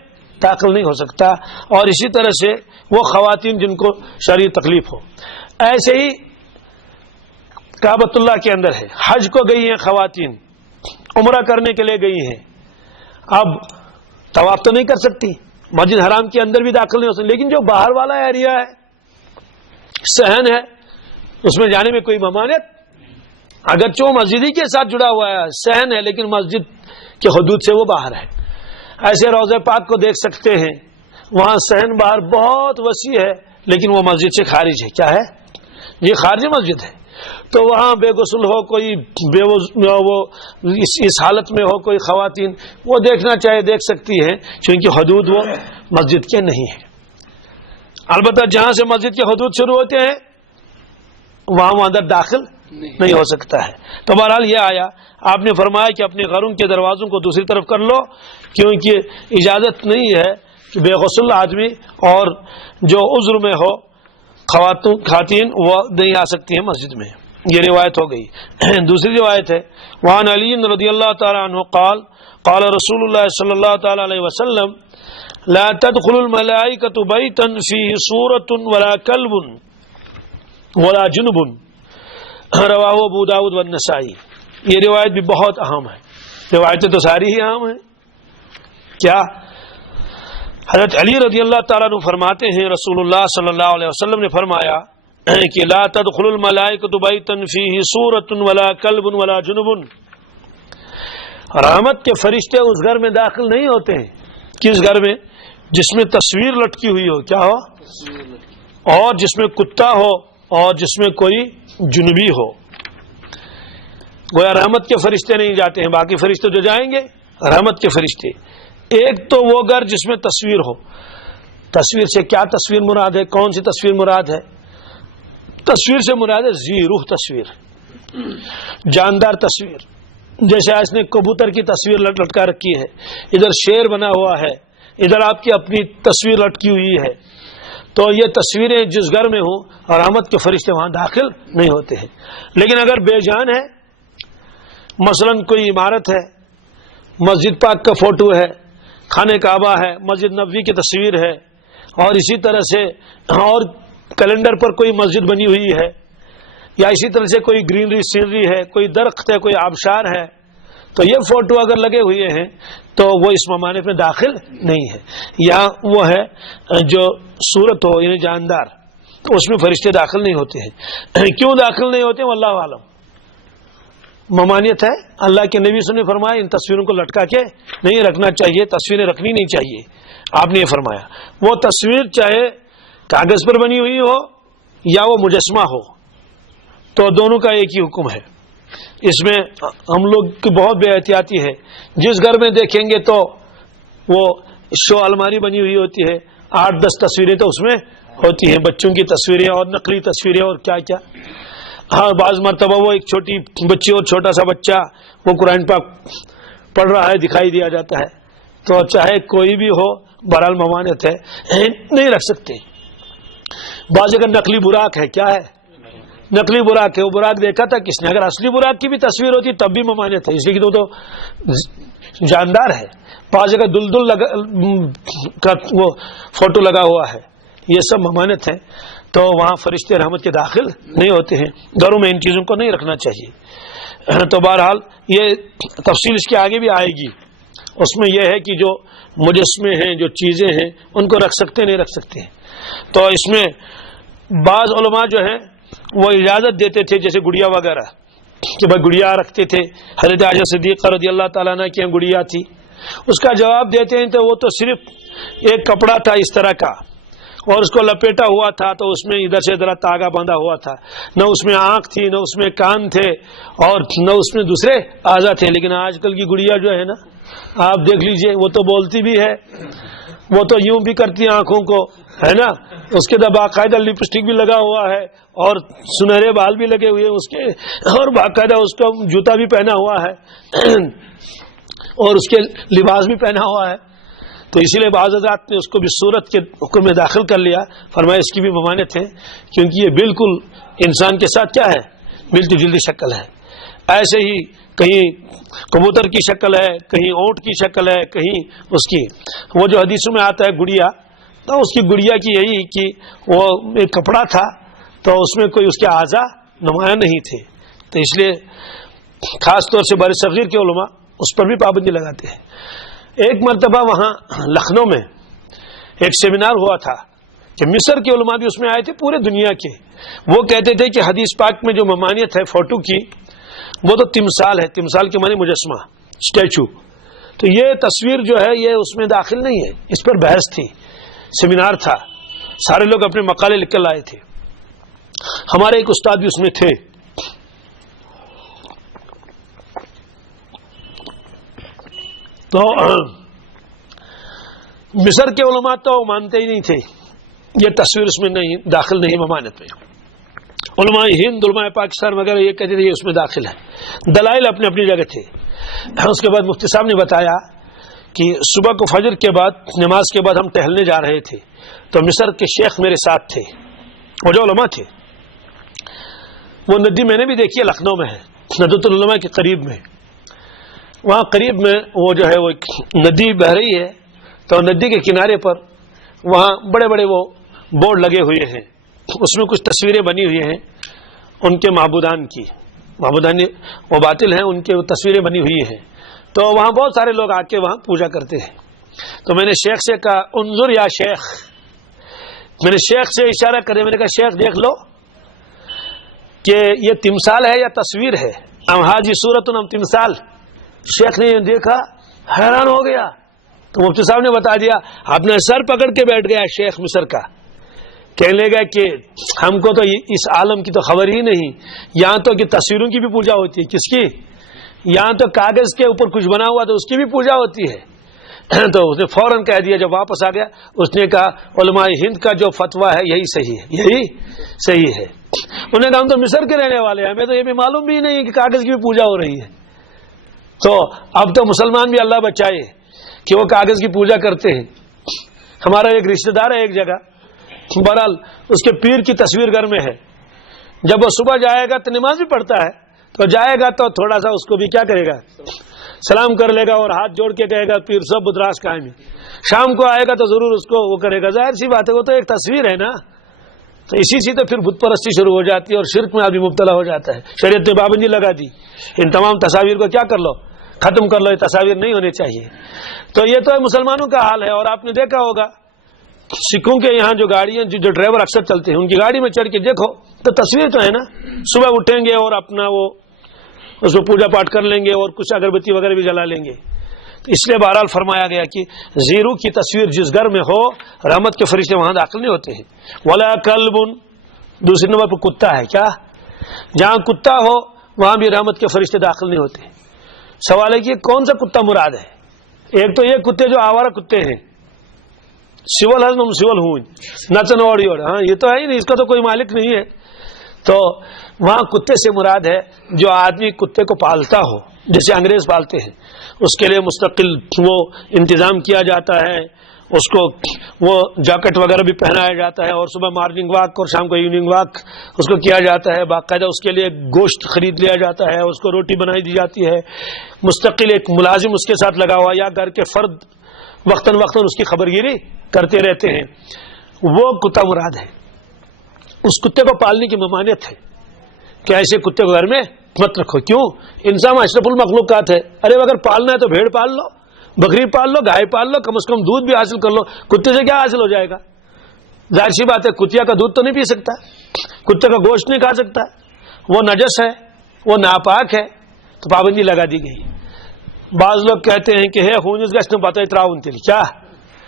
داخل نہیں ہو سکتا، اور اسی طرح سے وہ خواتین جن کو شرعی تکلیف ہو۔ ایسے ہی کعبۃ اللہ کے اندر ہے، حج کو گئی ہیں خواتین، عمرہ کرنے کے لیے گئی ہیں، اب طواف تو نہیں کر سکتی، مسجد حرام کے اندر بھی داخل نہیں ہو سکتی، لیکن جو باہر والا ایریا ہے، صحن ہے، اس میں جانے میں کوئی ممانعت، اگرچہ وہ مسجد ہی کے ساتھ جڑا ہوا ہے، صحن ہے، لیکن مسجد کے حدود سے وہ باہر ہے۔ ایسے روضہ پاک کو دیکھ سکتے ہیں، وہاں صحن باہر بہت وسیع ہے، لیکن وہ مسجد سے خارج ہے، کیا ہے؟ یہ خارجی مسجد ہے، تو وہاں بے غسل ہو کوئی، وہ اس حالت میں ہو کوئی خواتین، وہ دیکھنا چاہے دیکھ سکتی ہیں، کیونکہ حدود وہ مسجد کے نہیں ہیں۔ البتہ جہاں سے مسجد کے حدود شروع ہوتے ہیں وہاں وہ اندر داخل نہیں ہو سکتا ہے۔ تو بہرحال یہ آیا، آپ نے فرمایا کہ اپنے گھروں کے دروازوں کو دوسری طرف کر لو، کیونکہ اجازت نہیں ہے کہ بے غسل آدمی اور جو عذر میں ہو خواتین وہ نہیں آ سکتی ہیں مسجد میں۔ یہ روایت ہو گئی۔ دوسری روایت ہے، وعن علی رضی اللہ تعالی عنہ قال قال رسول اللہ صلی اللہ تعالی علیہ وسلم لا تدخل الملائکۃ بیتا فیہ صورۃ ولا کلب ولا جنب، رواہ ابو داؤد والنسائی۔ یہ روایت بھی بہت اہم ہے، روایتیں تو ساری ہی اہم ہیں۔ کیا؟ حضرت علی رضی اللہ تعالیٰ عنہ فرماتے ہیں رسول اللہ صلی اللہ علیہ وسلم نے فرمایا کہ لا تدخل الملائکۃ بیتا فیہ سورۃ ولا کلب ولا جنب، رحمت کے فرشتے اس گھر میں داخل نہیں ہوتے ہیں. کس گھر میں؟ جس میں تصویر لٹکی ہوئی ہو. کیا ہو؟ اور جس میں کتا ہو اور جس میں کوئی جنبی ہو. گویا رحمت کے فرشتے نہیں جاتے ہیں، باقی فرشتے جو جائیں گے رحمت کے فرشتے. ایک تو وہ گھر جس میں تصویر ہو. تصویر سے کیا تصویر مراد ہے؟ کون سی تصویر مراد ہے؟ تصویر سے مراد ہے ذی روح تصویر، جاندار تصویر. جیسے آج نے کبوتر کی تصویر لٹکا رکھی ہے، ادھر شیر بنا ہوا ہے، ادھر آپ کی اپنی تصویر لٹکی ہوئی ہے. تو یہ تصویریں جس گھر میں ہوں رحمت کے فرشتے وہاں داخل نہیں ہوتے ہیں. لیکن اگر بے جان ہے، مثلا کوئی عمارت ہے، مسجد پاک کا فوٹو ہے، خانہ کعبہ ہے، مسجد نبوی کی تصویر ہے، اور اسی طرح سے اور کیلنڈر پر کوئی مسجد بنی ہوئی ہے، یا اسی طرح سے کوئی گرینری سینری ہے، کوئی درخت ہے، کوئی آبشار ہے، تو یہ فوٹو اگر لگے ہوئے ہیں تو وہ اس ممانعت میں داخل نہیں ہے. یا وہ ہے جو صورت ہو یعنی جاندار، تو اس میں فرشتے داخل نہیں ہوتے ہیں. کیوں داخل نہیں ہوتے ہیں واللہ عالم. ممانعت ہے. اللہ کے نبی صلی اللہ علیہ وسلم نے فرمایا ان تصویروں کو لٹکا کے نہیں رکھنا چاہیے، تصویریں رکھنی نہیں چاہیے. آپ نے یہ فرمایا. وہ تصویر چاہے کاغذ پر بنی ہوئی ہو یا وہ مجسمہ ہو، تو دونوں کا ایک ہی حکم ہے. اس میں ہم لوگ کی بہت بے احتیاطی ہے. جس گھر میں دیکھیں گے تو وہ شو الماری بنی ہوئی ہوتی ہے، 8-10 تصویریں تو اس میں ہوتی ہیں، بچوں کی تصویریں اور نقلی تصویریں اور کیا کیا. ہاں بعض مرتبہ وہ ایک چھوٹی بچی اور چھوٹا سا بچہ وہ قرآن پاک پڑھ رہا ہے دکھائی دیا جاتا ہے. تو چاہے کوئی بھی ہو بہرحال ممانعت ہے، نہیں رکھ سکتے. بعض اگر نقلی براق ہے، کیا ہے نقلی براق ہے، وہ براق دیکھا تھا کس نے؟ اگر اصلی براق کی بھی تصویر ہوتی تب بھی ممانعت ہے، اس لیے کہ تو جاندار ہے. بعض اگر دلدل کا وہ فوٹو لگا ہوا ہے، یہ سب ممانعت ہے. تو وہاں فرشتے رحمت کے داخل نہیں ہوتے ہیں. گھروں میں ان چیزوں کو نہیں رکھنا چاہیے. تو بہرحال یہ تفصیل اس کے آگے بھی آئے گی. اس میں یہ ہے کہ جو مجسمے ہیں، جو چیزیں ہیں، ان کو رکھ سکتے نہیں رکھ سکتے. تو اس میں بعض علماء جو ہیں وہ اجازت دیتے تھے، جیسے گڑیا وغیرہ، کہ بھائی گڑیا رکھتے تھے. حضرت عائشہ صدیقہ رضی اللہ تعالیٰ عنہ کی گڑیا تھی. اس کا جواب دیتے ہیں تو وہ تو صرف ایک کپڑا تھا اس طرح کا، اور اس کو لپیٹا ہوا تھا، تو اس میں ادھر سے ادھر تاگا باندھا ہوا تھا. نہ اس میں آنکھ تھی، نہ اس میں کان تھے، اور نہ اس میں دوسرے اعضا تھے. لیکن آج کل کی گڑیا جو ہے نا، آپ دیکھ لیجئے، وہ تو بولتی بھی ہے، وہ تو یوں بھی کرتی ہے آنکھوں کو، ہے نا. اس کے باقاعدہ لپسٹک بھی لگا ہوا ہے، اور سنہرے بال بھی لگے ہوئے اس کے، اور باقاعدہ اس کا جوتا بھی پہنا ہوا ہے، اور اس کے لباس بھی پہنا ہوا ہے. تو اسی لیے بعض حضرات نے اس کو بھی صورت کے حکم میں داخل کر لیا. فرمایا اس کی بھی ممانعت ہے، کیونکہ یہ بالکل انسان کے ساتھ کیا ہے، ملتی جلتی شکل ہے. ایسے ہی کہیں کبوتر کی شکل ہے، کہیں اونٹ کی شکل ہے، کہیں اس کی وہ جو حدیثوں میں آتا ہے گڑیا، تو اس کی گڑیا کی یہی کہ وہ ایک کپڑا تھا، تو اس میں کوئی اس کے اعضا نمایاں نہیں تھے. تو اس لیے خاص طور سے بر صغیر کے علماء اس پر بھی پابندی لگاتے ہیں. ایک مرتبہ وہاں لکھنؤ میں ایک سیمینار ہوا تھا کہ مصر کے علماء بھی اس میں آئے تھے، پورے دنیا کے. وہ کہتے تھے کہ حدیث پاک میں جو ممانعت ہے فوٹو کی، وہ تو تمثال ہے. تمثال کے معنی مجسمہ، اسٹیچو. تو یہ تصویر جو ہے یہ اس میں داخل نہیں ہے. اس پر بحث تھی، سیمینار تھا، سارے لوگ اپنے مقالے لکھ کر لائے تھے. ہمارے ایک استاد بھی اس میں تھے. تو مصر کے علماء تو مانتے ہی نہیں تھے، یہ تصویر اس میں نہیں داخل نہیں ممانعت میں. علماء ہند، علماء پاکستان وغیرہ یہ کہتے تھے یہ اس میں داخل ہے. دلائل اپنی اپنی جگہ تھے. اس کے بعد مفتی صاحب نے بتایا کہ صبح کو فجر کے بعد نماز کے بعد ہم ٹہلنے جا رہے تھے، تو مصر کے شیخ میرے ساتھ تھے، وہ جو علماء تھے. وہ ندی میں نے بھی دیکھی ہے، لکھنؤ میں ہے، ندوۃ العلماء کے قریب میں. وہاں قریب میں وہ جو ہے وہ ندی بہ رہی ہے، تو ندی کے کنارے پر وہاں بڑے بڑے وہ بورڈ لگے ہوئے ہیں، اس میں کچھ تصویریں بنی ہوئی ہیں ان کے معبودان کی. معبودان وہ باطل ہیں، ان کے تصویریں بنی ہوئی ہیں. تو وہاں بہت سارے لوگ آ کے وہاں پوجا کرتے ہیں. تو میں نے شیخ سے کہا انظر یا شیخ، میں نے شیخ سے اشارہ کرے، میں نے کہا شیخ دیکھ لو کہ یہ تمثال ہے یا تصویر ہے؟ ام حاجی صورت ام تمثال؟ شیخ نے دیکھا حیران ہو گیا، تو مفتی صاحب نے بتا دیا، اپنے سر پکڑ کے بیٹھ گیا شیخ مصر کا، کہنے لگا کہ ہم کو تو اس عالم کی تو خبر ہی نہیں، یہاں تو کہ تصویروں کی بھی پوجا ہوتی ہے، کس کی؟ یہاں تو کاغذ کے اوپر کچھ بنا ہوا تو اس کی بھی پوجا ہوتی ہے۔ تو اس نے فوراً کہہ دیا، جب واپس آ گیا اس نے کہا علماء ہند کا جو فتویٰ ہے یہی صحیح ہے، یہی صحیح ہے۔ انہوں نے کہا ہم تو مصر کے رہنے والے ہیں، ہمیں تو یہ بھی معلوم بھی نہیں کہ کاغذ کی بھی پوجا ہو رہی ہے۔ تو اب تو مسلمان بھی اللہ بچائے کہ وہ کاغذ کی پوجا کرتے ہیں۔ ہمارا ایک رشتہ دار ہے ایک جگہ، بہرحال اس کے پیر کی تصویر گھر میں ہے، جب وہ صبح جائے گا تو نماز بھی پڑھتا ہے، تو جائے گا تو تھوڑا سا اس کو بھی کیا کرے گا، سلام کر لے گا اور ہاتھ جوڑ کے کہے گا پیر صاحب بدراس قائم ہے۔ شام کو آئے گا تو ضرور اس کو وہ کرے گا، ظاہر سی بات ہے وہ تو ایک تصویر ہے نا۔ تو اسی سے تو پھر بت پرستی شروع ہو جاتی ہے اور شرک میں آدمی مبتلا ہو جاتا ہے۔ شریعت نے پابندی لگا دی، ان تمام تصاویر کو کیا کر لو، ختم کر لو، یہ تصاویر نہیں ہونے چاہیے۔ تو یہ تو مسلمانوں کا حال ہے۔ اور آپ نے دیکھا ہوگا سکھوں کے یہاں جو گاڑیاں جو ڈرائیور اکثر چلتے ہیں ان کی گاڑی میں چڑھ کے دیکھو تو تصویر تو ہے نا، صبح اٹھیں گے اور اپنا وہ اس کو پوجا پاٹ کر لیں گے اور کچھ اگربتی وغیرہ بھی جلا لیں گے۔ تو اس لیے بہرحال فرمایا گیا کہ زیرو کی تصویر جس گھر میں ہو رحمت کے فرشتے وہاں داخل نہیں ہوتے ہیں۔ ولا کلب، دوسری نمبر پر کتا ہے، کیا؟ جہاں کتا ہو وہاں بھی رحمت کے فرشتے داخل نہیں ہوتے۔ سوال ہے کہ کون سا کتا مراد ہے؟ ایک تو یہ کتے جو آوارہ کتے ہیں، سول ہزم سول ہوں نچن اوڑی اوڑ، ہاں یہ تو ہے ہی نہیں، اس کا تو کوئی مالک نہیں ہے۔ تو وہاں کتے سے مراد ہے جو آدمی کتے کو پالتا ہو، جیسے انگریز پالتے ہیں، اس کے لیے مستقل وہ انتظام کیا جاتا ہے، اس کو وہ جیکٹ وغیرہ بھی پہنایا جاتا ہے اور صبح مارننگ واک اور شام کو ایوننگ واک اس کو کیا جاتا ہے، باقاعدہ اس کے لیے گوشت خرید لیا جاتا ہے، اس کو روٹی بنائی دی جاتی ہے، مستقل ایک ملازم اس کے ساتھ لگا ہوا یا گھر کے فرد وقتاً وقتاً اس کی خبر گیری کرتے رہتے ہیں، وہ کتا مراد ہے۔ اس کتے کو پالنے کی ممانعت ہے کہ ایسے کتے کو گھر میں مت رکھو۔ کیوں؟ انسان اشرف المخلوقات ہے۔ ارے اگر پالنا ہے تو بھیڑ پال لو، بکری پال لو، گائے پال لو، کم از کم دودھ بھی حاصل کر لو۔ کتے سے کیا حاصل ہو جائے گا؟ ظاہر سی بات ہے کتیا کا دودھ تو نہیں پی سکتا، کتے کا گوشت نہیں کھا سکتا، وہ نجس ہے، وہ ناپاک ہے، تو پابندی لگا دی گئی۔ بعض لوگ کہتے ہیں کہ ہے خون اس گشت پتہ اتراؤن تل، کیا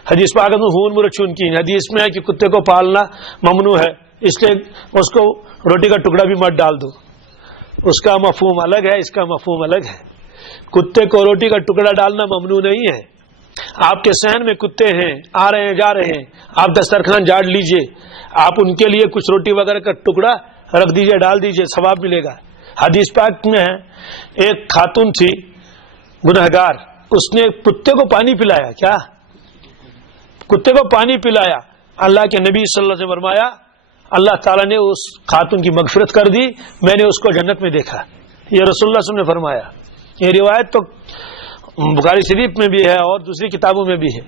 حدیث پاک میں خون مرچون کی حدیث میں ہے کہ کتے کو پالنا ممنوع ہے، اس لیے اس کو روٹی کا ٹکڑا بھی مت ڈال دو۔ اس کا مفہوم الگ ہے، اس کا مفہوم الگ ہے۔ کتے کو روٹی کا ٹکڑا ڈالنا ممنوع نہیں ہے۔ آپ کے صحن میں کتے ہیں، آ رہے ہیں جا رہے ہیں، آپ دسترخوان جھاڑ لیجئے، آپ ان کے لیے کچھ روٹی وغیرہ کا ٹکڑا رکھ دیجئے، ڈال دیجئے، ثواب ملے گا۔ حدیث پاک میں ہے ایک خاتون تھی گنہگار، اس نے کتے کو پانی پلایا، کیا کتے کو پانی پلایا، اللہ کے نبی صلی اللہ علیہ وسلم نے فرمایا اللہ تعالیٰ نے اس خاتون کی مغفرت کر دی، میں نے اس کو جنت میں دیکھا۔ یہ رسول اللہ صلی اللہ علیہ وسلم نے فرمایا۔ یہ روایت تو بخاری شریف میں بھی ہے اور دوسری کتابوں میں بھی ہے۔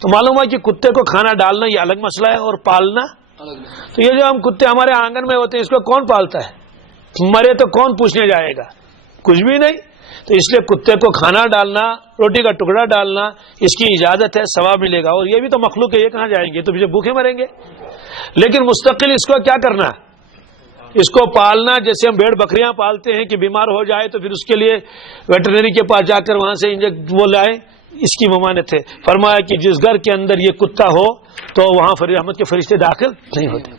تو معلوم ہے کہ کتے کو کھانا ڈالنا یہ الگ مسئلہ ہے اور پالنا، تو یہ جو ہم کتے ہمارے آنگن میں ہوتے ہیں اس کو کون پالتا ہے؟ مرے تو کون پوچھنے جائے گا؟ کچھ بھی نہیں۔ تو اس لیے کتے کو کھانا ڈالنا، روٹی کا ٹکڑا ڈالنا، اس کی اجازت ہے، ثواب ملے گا۔ اور یہ بھی تو مخلوق ہے، یہ کہاں جائیں گے؟ تو پیچھے بھوکے مریں گے۔ لیکن مستقل اس کو کیا کرنا، اس کو پالنا، جیسے ہم بھیڑ بکریاں پالتے ہیں کہ بیمار ہو جائے تو پھر اس کے لیے ویٹرنری کے پاس جا کر وہاں سے وہ لائیں، اس کی ممانعت ہے۔ فرمایا کہ جس گھر کے اندر یہ کتا ہو تو وہاں رحمت کے فرشتے داخل نہیں ہوتے۔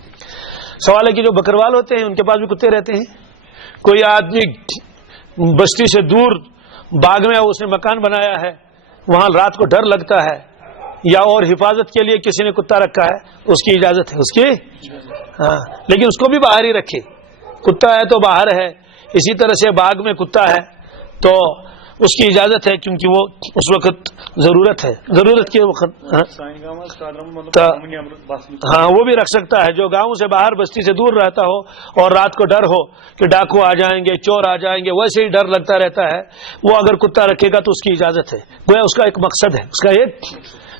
سوال ہے کہ جو بکروال ہوتے ہیں ان کے پاس بھی کتے رہتے ہیں۔ کوئی آدمی بستی سے دور باغ میں اس نے مکان بنایا ہے، وہاں رات کو ڈر لگتا ہے یا اور حفاظت کے لیے کسی نے کتا رکھا ہے، اس کی اجازت ہے، اس کی ہاں، لیکن اس کو بھی باہر ہی رکھے۔ کتا ہے تو باہر ہے، اسی طرح سے باغ میں کتا ہے تو اس کی اجازت ہے، کیونکہ وہ اس وقت ضرورت ہے، ضرورت کے وقت ہاں وہ بھی رکھ سکتا ہے۔ جو گاؤں سے باہر بستی سے دور رہتا ہو اور رات کو ڈر ہو کہ ڈاکو آ جائیں گے، چور آ جائیں گے، ویسے ہی ڈر لگتا رہتا ہے، وہ اگر کتا رکھے گا تو اس کی اجازت ہے، گویا اس کا ایک مقصد ہے، اس کا ایک۔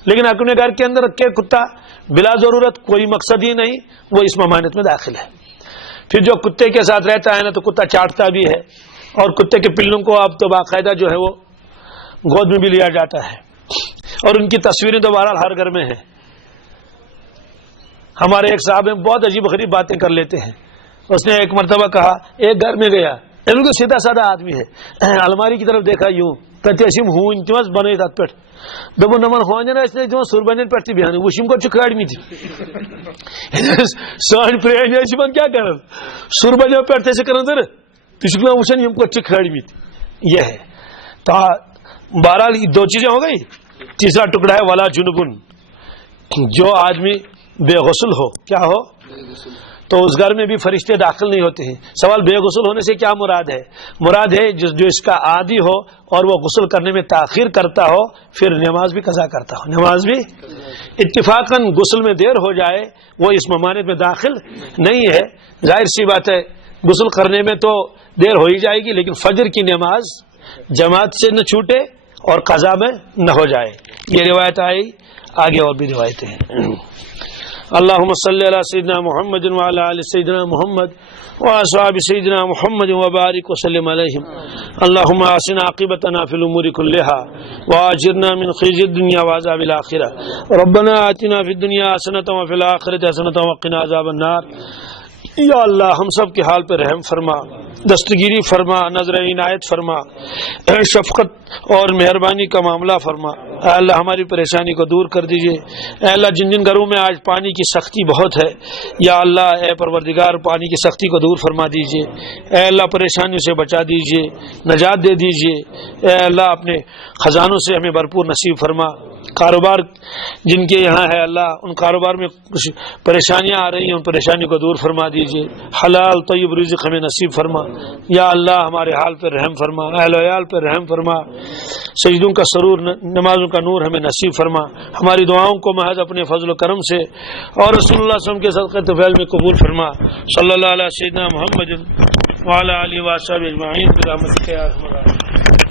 لیکن اپنے گھر کے اندر رکھے کتا بلا ضرورت، کوئی مقصد ہی نہیں، وہ اس ممانعت میں داخل ہے۔ پھر جو کتے کے ساتھ رہتا ہے نا تو کتا چاٹتا بھی ہے، اور کتے کے پلوں کو اب تو باقاعدہ جو ہے وہ گود میں بھی لیا جاتا ہے، اور ان کی تصویریں تو بہرحال ہر گھر میں ہیں۔ ہمارے ایک صاحب ہیں بہت عجیب غریب باتیں کر لیتے ہیں، اس نے ایک مرتبہ کہا، ایک گھر میں گیا، بالکل سیدھا سادہ آدمی ہے، الماری کی طرف دیکھا، یوں تتیسم ہون تمس بنائی تات پہ دب نمن ہون تم سربن پہ بیان وشم کو کھاڑمت سان پران کیا کر سربنوں پہ کر تک وچن یم کو کھاڑمت یہ ہے۔ تو بہرحال دو چیزیں ہو گئی۔ تیسرا ٹکڑا ہے ولا جنبن، جو آدمی بے غسل ہو، کیا ہو، تو اس گھر میں بھی فرشتے داخل نہیں ہوتے ہیں۔ سوال بے غسل ہونے سے کیا مراد ہے؟ مراد ہے جو اس کا عادی ہو اور وہ غسل کرنے میں تاخیر کرتا ہو، پھر نماز بھی قضا کرتا ہو، نماز بھی اتفاقاً غسل میں دیر ہو جائے، وہ اس ممانعت میں داخل نہیں ہے۔ ظاہر سی بات ہے غسل کرنے میں تو دیر ہو ہی جائے گی، لیکن فجر کی نماز جماعت سے نہ چھوٹے اور قضا میں نہ ہو جائے۔ یہ روایت آئی، آگے اور بھی روایتیں ہیں۔ اللهم صل على سيدنا محمد وعلى آل سيدنا محمد وأصحاب سيدنا محمد وبارك وسلم عليهم. اللهم أحسن عاقبتنا في الأمور كلها وأجرنا من خزي الدنيا وعذاب الآخرة. ربنا آتنا في الدنيا حسنة وفي الآخرة حسنة وقنا عذاب النار. یا اللہ ہم سب کے حال پہ رحم فرما، دستگیری فرما، نظر عنایت فرما، شفقت اور مہربانی کا معاملہ فرما۔ اے اللہ ہماری پریشانی کو دور کر دیجئے۔ اے اللہ جن جن گھروں میں آج پانی کی سختی بہت ہے، یا اللہ اے پروردگار پانی کی سختی کو دور فرما دیجئے۔ اے اللہ پریشانیوں سے بچا دیجئے، نجات دے دیجئے۔ اے اللہ اپنے خزانوں سے ہمیں بھرپور نصیب فرما۔ کاروبار جن کے یہاں ہے اللہ ان کاروبار میں کچھ پریشانیاں آ رہی ہیں، ان پریشانی کو دور فرما دیجئے۔ حلال طیب رزق ہمیں نصیب فرما۔ یا اللہ ہمارے حال پہ رحم فرما، اہل و عیال پہ رحم فرما، سجدوں کا سرور، نمازوں کا نور ہمیں نصیب فرما۔ ہماری دعاؤں کو محض اپنے فضل و کرم سے اور رسول اللہ صلی اللہ علیہ وسلم کے صدقہ طفیل میں قبول فرما۔ صلی اللہ علیہ سیدنا محمد وعلی آلہ وصحبہ اجمعین برحمتک یا ارحم الراحمین۔